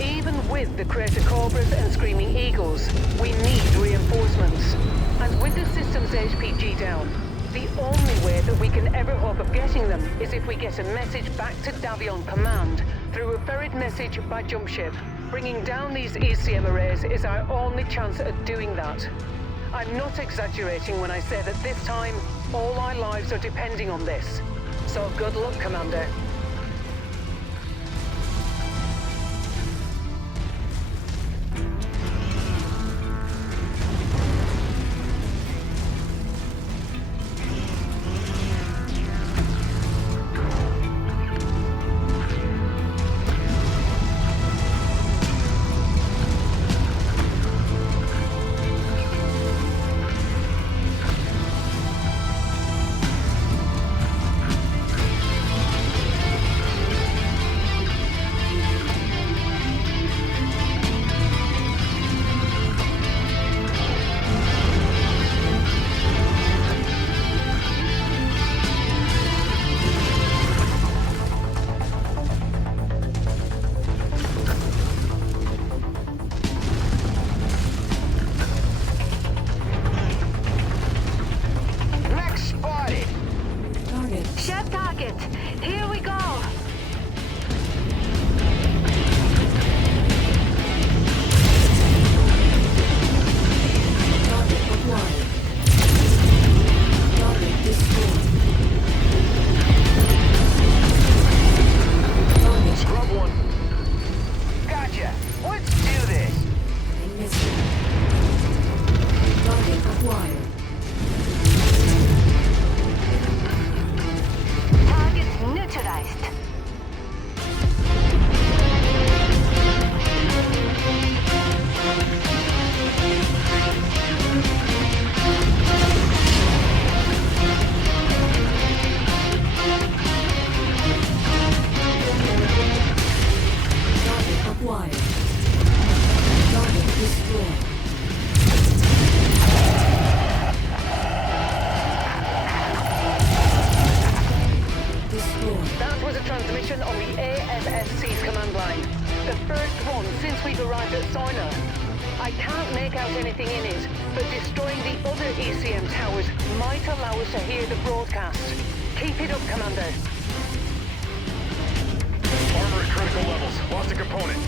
Even with the Crater Cobras and Screaming Eagles, we need reinforcements. And with the system's HPG down, the only way that we can ever hope of getting them is if we get a message back to Davion Command through a ferried message by jump ship. Bringing down these ECM arrays is our only chance at doing that. I'm not exaggerating when I say that this time, all our lives are depending on this. So good luck, Commander. I can't make out anything in it, but destroying the other ECM towers might allow us to hear the broadcast. Keep it up, Commander. Armor at critical levels. Lost a component.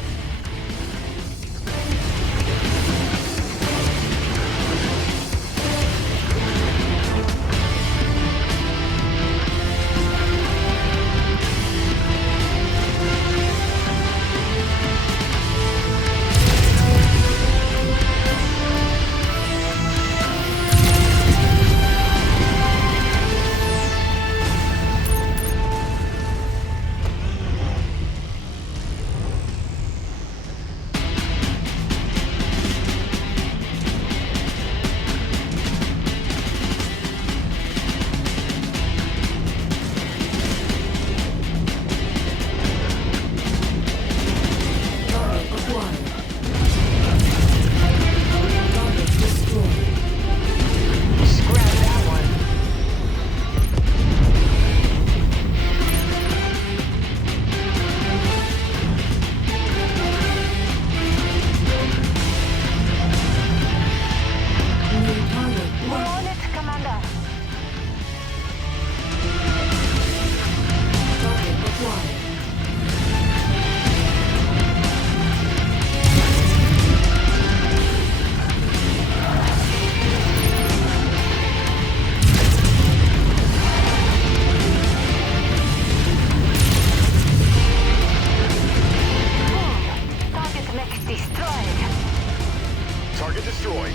destroyed.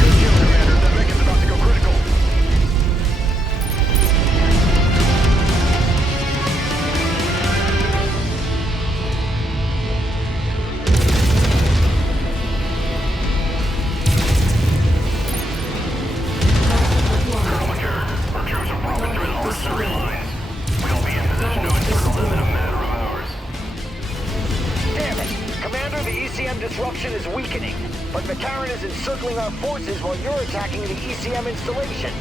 Good kill, Commander. That mech is about to go critical. Damn it! Commander, the ECM disruption is weakening, but McCarran is encircling our forces while you're attacking the ECM installations.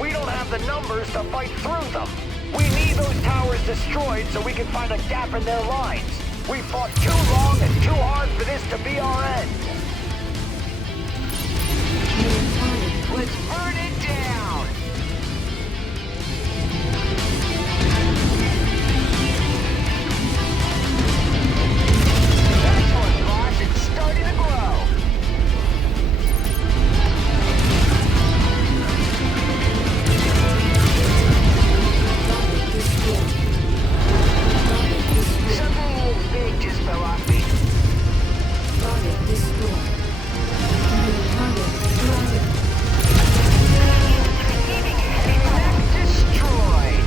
We don't have the numbers to fight through them. We need those towers destroyed so we can find a gap in their lines. We fought too long and too hard for this to be our end. Let's burn it down! Nice one, boss. It's starting to grow. Something big just fell off me. Target destroyed. New target granted. Mech destroyed.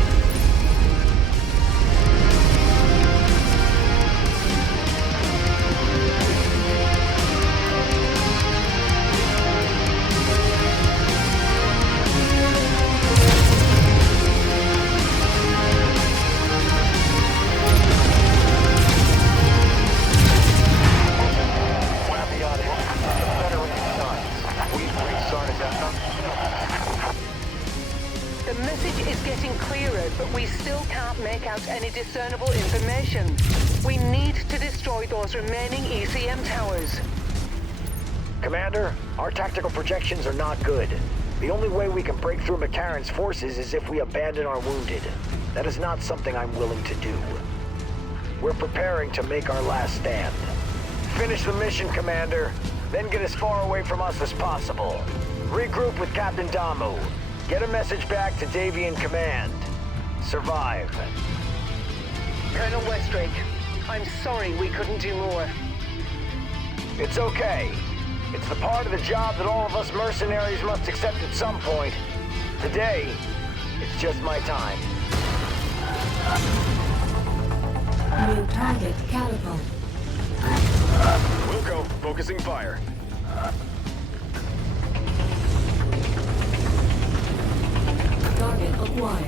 The message is getting clearer, but we still can't make out any discernible information. We need to destroy those remaining ECM towers. Commander, our tactical projections are not good. The only way we can break through McCarran's forces is if we abandon our wounded. That is not something I'm willing to do. We're preparing to make our last stand. Finish the mission, Commander, then get as far away from us as possible. Regroup with Captain Damu. Get a message back to Davy in command. Survive. Colonel Westrake, I'm sorry we couldn't do more. It's okay. It's the part of the job that all of us mercenaries must accept at some point. Today, it's just my time. New target catapult. Wilco, focusing fire. Target acquired.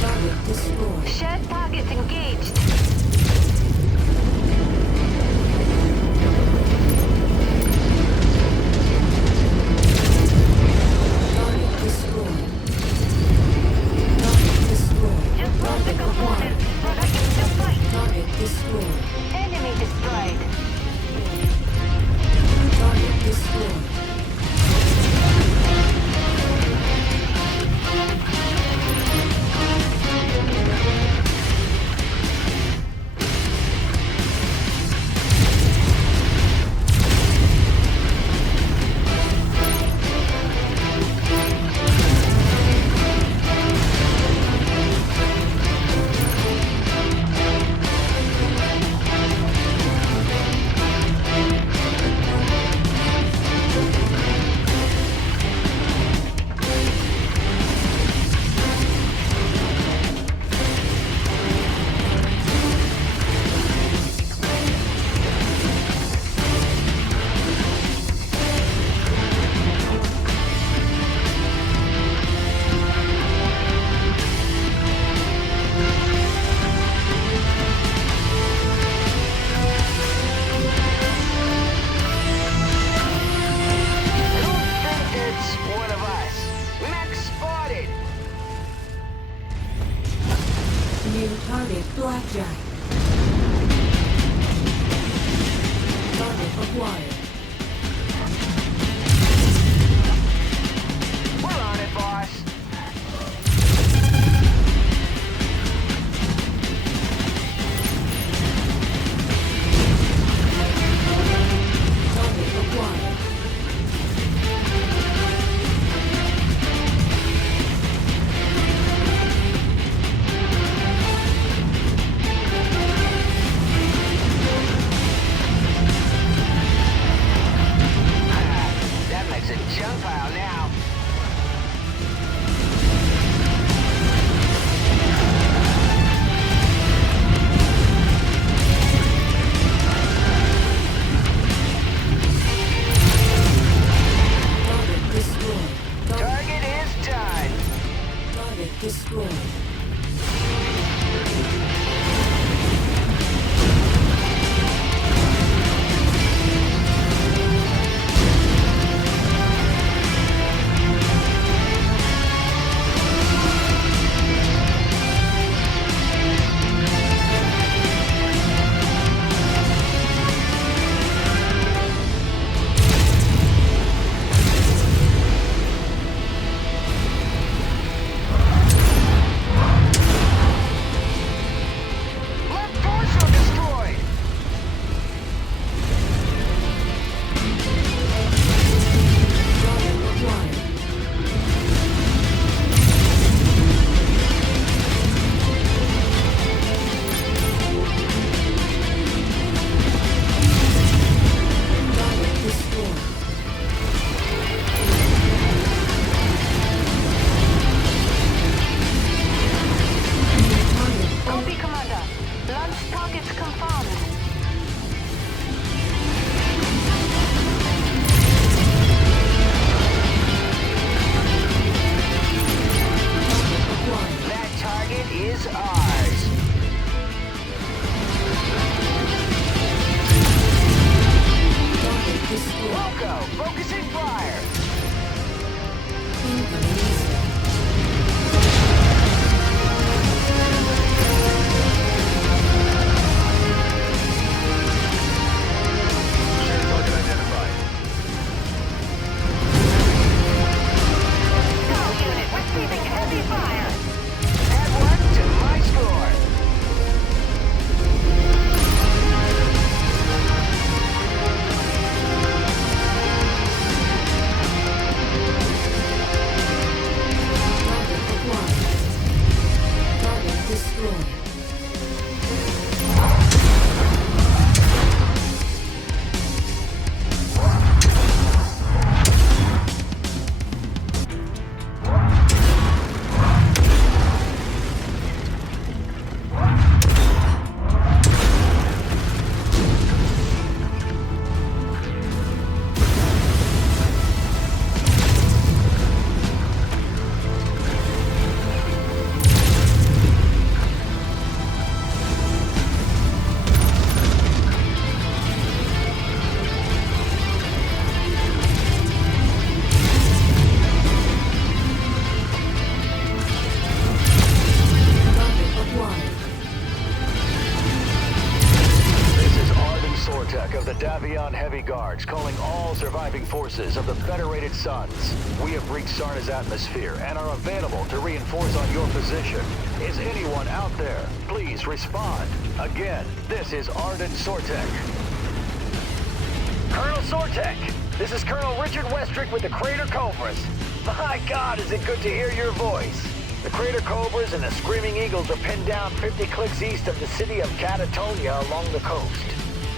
Target destroyed. Shared targets engaged. Target destroyed. Target destroyed. Just lost the components, but I can still fight. Target destroyed. Enemy destroyed. Target destroyed. I don't think it's one of us. Mech spotted. New target blackjack. Target acquired. We're on it, boss. Now, now. Target destroyed. Target is done. Target destroyed. Left torso destroyed. Target acquired. Target destroyed. Target Copy, Commander. Launch targets confirmed. acquired. That target is ours. Target destroyed. Loco, focusing fire. Incoming missile. Target identified. All unit receiving heavy fire. Add one to my score. Target acquired. Target destroyed. Target acquired. This is Arden Sortek of the Davion Heavy Guards, calling all surviving forces of the Federated Suns. We have reached Sarna's atmosphere and are available to reinforce on your position. Is anyone out there? Please respond. Again, this is Arden Sortek. Colonel Sortek, this is Colonel Richard Westrick with the Crater Cobras. My God, is it good to hear your voice. The Crater Cobras and the Screaming Eagles are pinned down 50 clicks east of the city of Catatonia along the coast.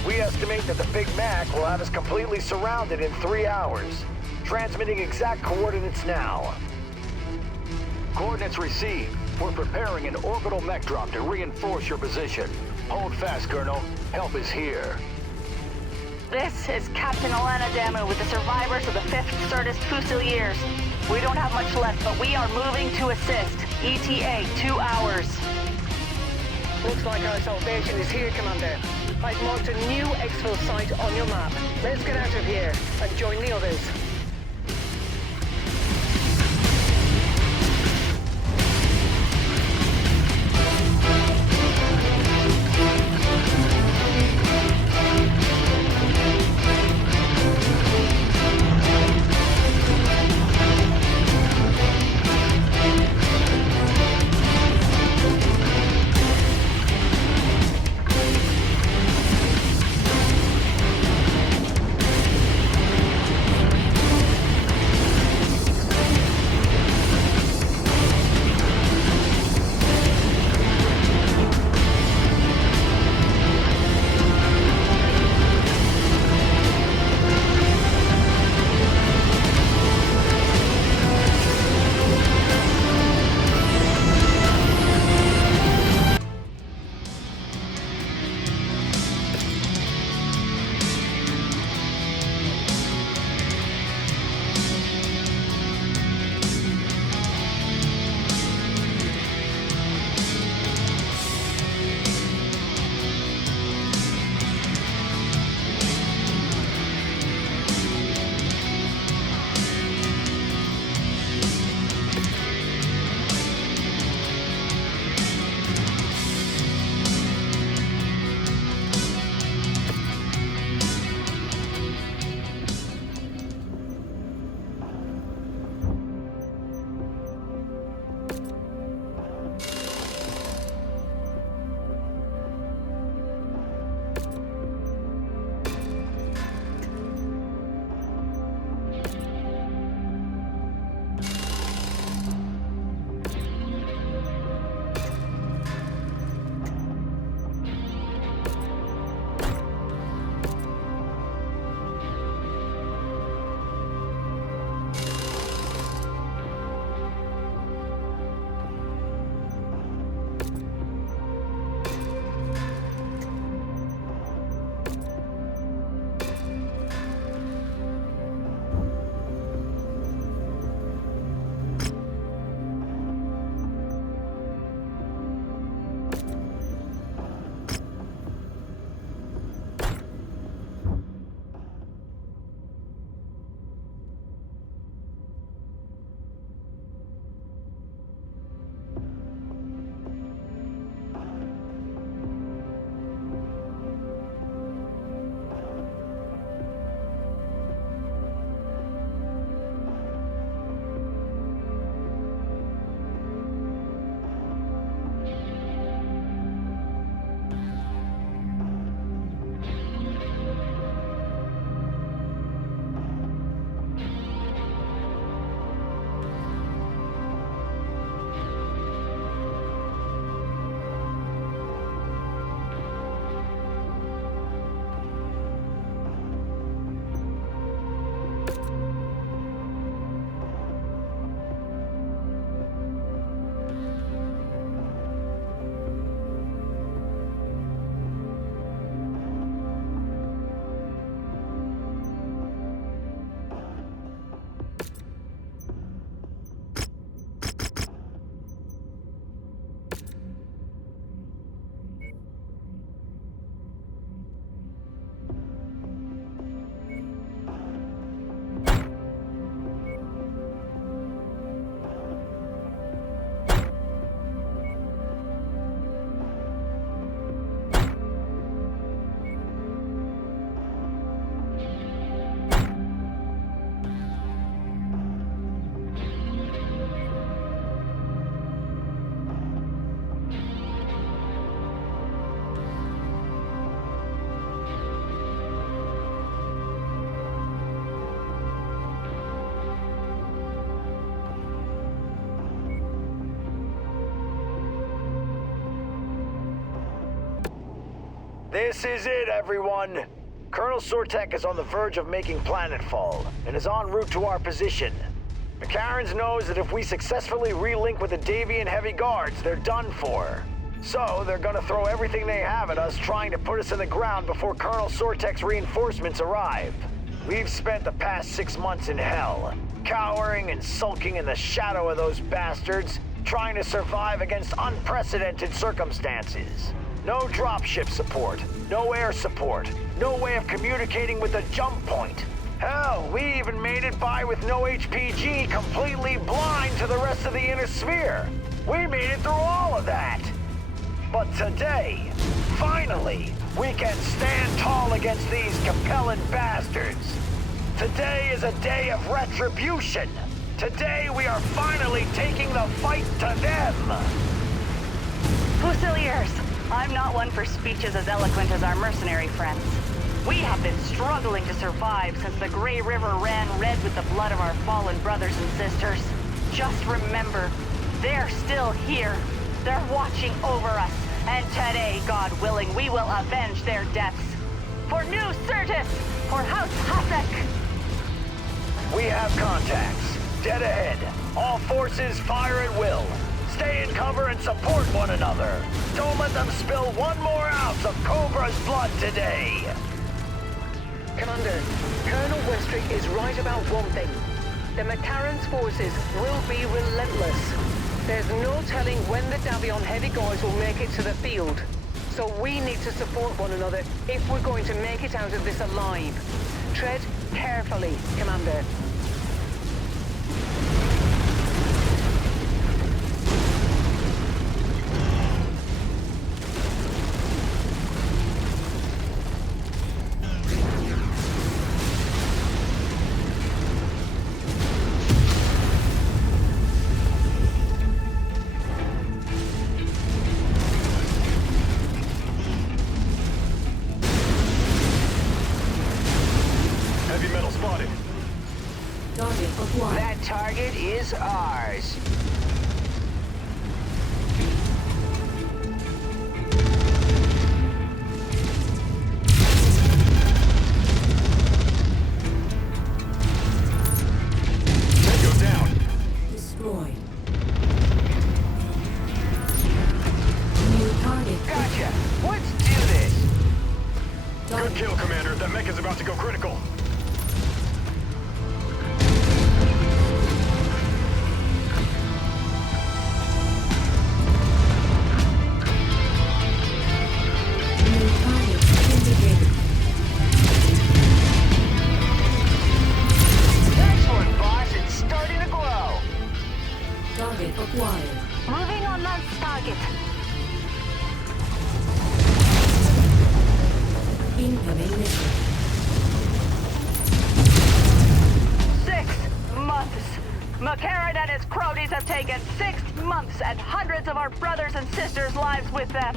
We estimate that the Big Mac will have us completely surrounded in 3 hours. Transmitting exact coordinates now. Coordinates received. We're preparing an orbital mech drop to reinforce your position. Hold fast, Colonel. Help is here. This is Captain Alana Damu with the survivors of the 5th Certus Fusiliers. We don't have much left, but we are moving to assist. ETA 2 hours. Looks like our salvation is here, Commander. I've marked a new exfil site on your map. Let's get out of here and join the others. This is it, everyone. Colonel Sortek is on the verge of making planetfall and is en route to our position. McCarran's knows that if we successfully relink with the Davian Heavy Guards, they're done for. So, they're gonna throw everything they have at us trying to put us in the ground before Colonel Sortek's reinforcements arrive. We've spent the past 6 months in hell, cowering and sulking in the shadow of those bastards, trying to survive against unprecedented circumstances. No dropship support, no air support, no way of communicating with the jump point. Hell, we even made it by with no HPG, completely blind to the rest of the inner sphere. We made it through all of that. But today, finally, we can stand tall against these compelling bastards. Today is a day of retribution. Today we are finally taking the fight to them. Fusiliers, I'm not one for speeches as eloquent as our mercenary friends. We have been struggling to survive since the Grey River ran red with the blood of our fallen brothers and sisters. Just remember, they're still here. They're watching over us. And today, God willing, we will avenge their deaths. For New Certus, for House Hasek. We have contacts. Dead ahead. All forces fire at will. Stay in cover and support one another. Don't let them spill one more ounce of Cobra's blood today. Commander, Colonel Westry is right about one thing. The McCarran's forces will be relentless. There's no telling when the Davion Heavy Guards will make it to the field. So we need to support one another if we're going to make it out of this alive. Tread carefully, Commander. That target is ours. Tango down. Destroyed. New target. Gotcha. Let's do this. Good kill, Commander. That mech is about to go critical. New target indicated. Excellent, boss. It's starting to glow. Target acquired. Moving on that target. Incoming missile. 6 months. McCarran and his cronies have taken 6 months and hundreds of our brothers and sisters' lives with them.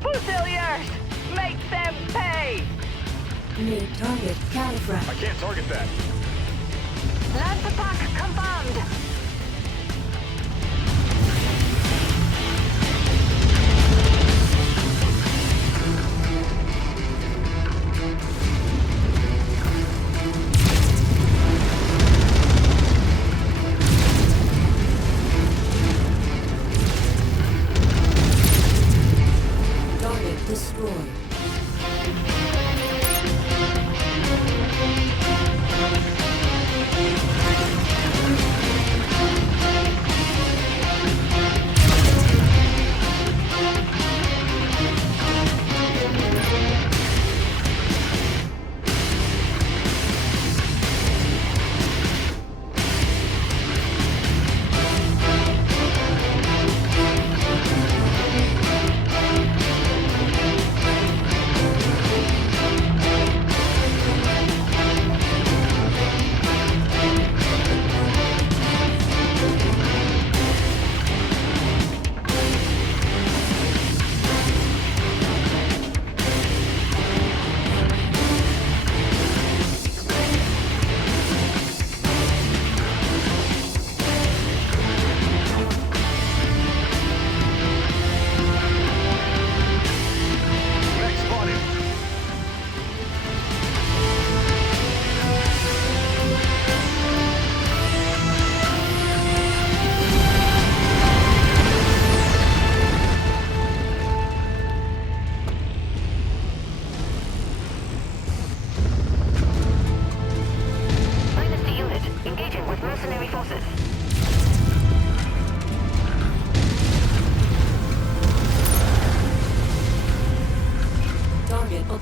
Fusiliers, make them pay! New target califrac. I can't target that. Lance attack confirmed. Target destroyed.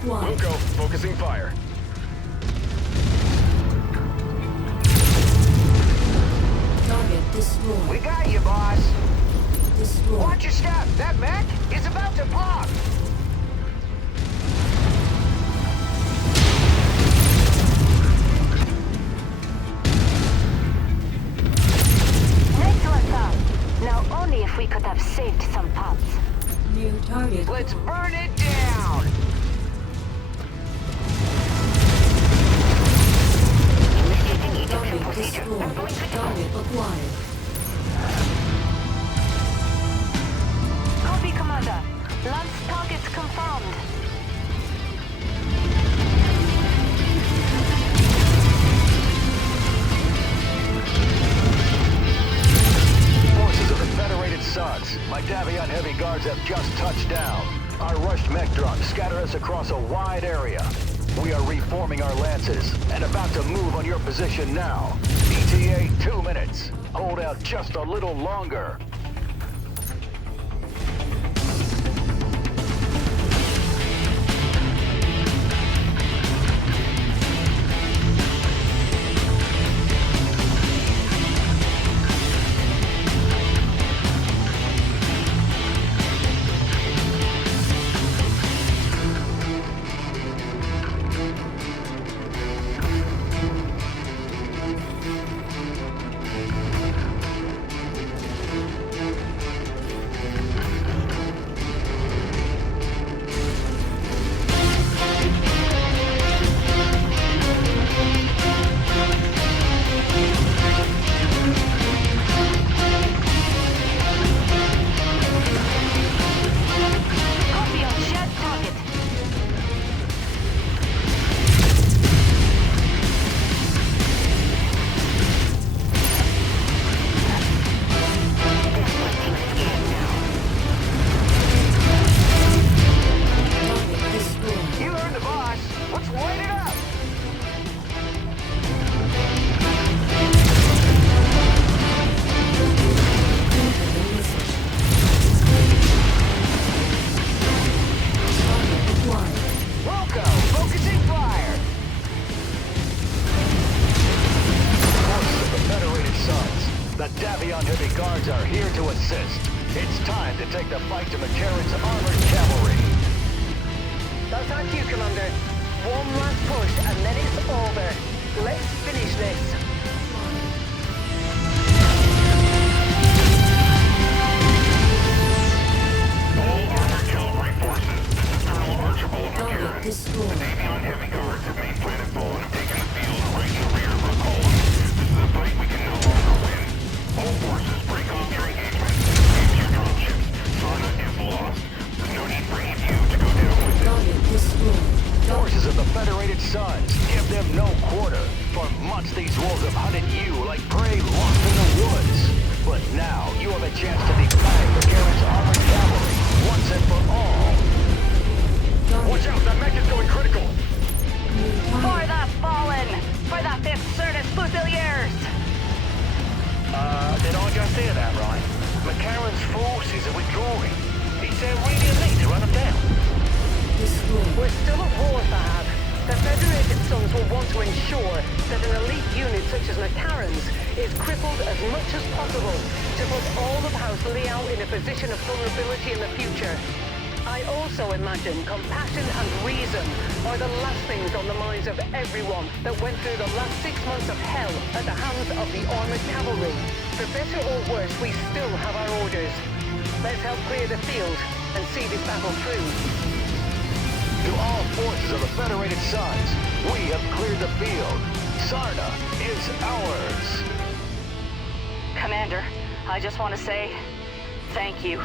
acquired. Wilco, focusing fire. Target destroyed. We got you, boss. Destroyed. Watch your step. That mech is about to pop. Next one's up. Now only if we could have saved some pots. New target. Let's burn it down. Initiating ejection Target procedure. I'm going destroyed. to Target acquired. Copy, Commander. Lance targets confirmed. Forces of the Federated Suns. My Davion heavy guards have just touched down. Our rushed mech drops scatter us across a wide area. We are reforming our lances and about to move on your position now. ETA 2 minutes. Hold out just a little longer. Copy on shared target. Target destroyed. You heard the boss. Let's light it up. Incoming missile. Target acquired. Wilco, focusing fire. Forces of the Federated Suns. The Davion heavy guards are here to assist. It's time to take the fight to McCarran's armored cavalry. That's our cue, Commander. One last push and then it's over. Let's finish this. Target destroyed. Target destroyed. Forces of the Federated Suns, give them no quarter. For months these wolves have hunted you like prey lost in the woods. But now you have a chance to defy McCarran's armored cavalry once and for all. Watch out, that mech is going critical. For the fallen! For the 5th Certus Fusiliers! Did I just hear that right? McCarran's forces are withdrawing. Is there really a need to run them down? Destroyed. We're still at war, Fahad. The Federated Suns will want to ensure that an elite unit such as McCarran's is crippled as much as possible to put all of House Liao in a position of vulnerability in the future. I also imagine compassion and reason are the last things on the minds of everyone that went through the last 6 months of hell at the hands of the armored cavalry. For better or worse, we still have our orders. Let's help clear the field and see this battle through. To all forces of the Federated Suns, we have cleared the field. Sarna is ours. Commander, I just want to say thank you.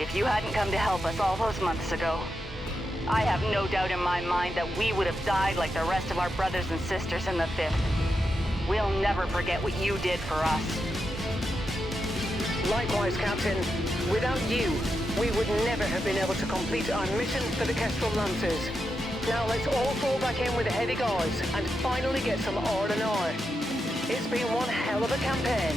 If you hadn't come to help us all those months ago, I have no doubt in my mind that we would have died like the rest of our brothers and sisters in the 5th. We'll never forget what you did for us. Likewise, Captain. Without you, we would never have been able to complete our mission for the Kestrel Lancers. Now let's all fall back in with the heavy guards and finally get some R&R. It's been one hell of a campaign.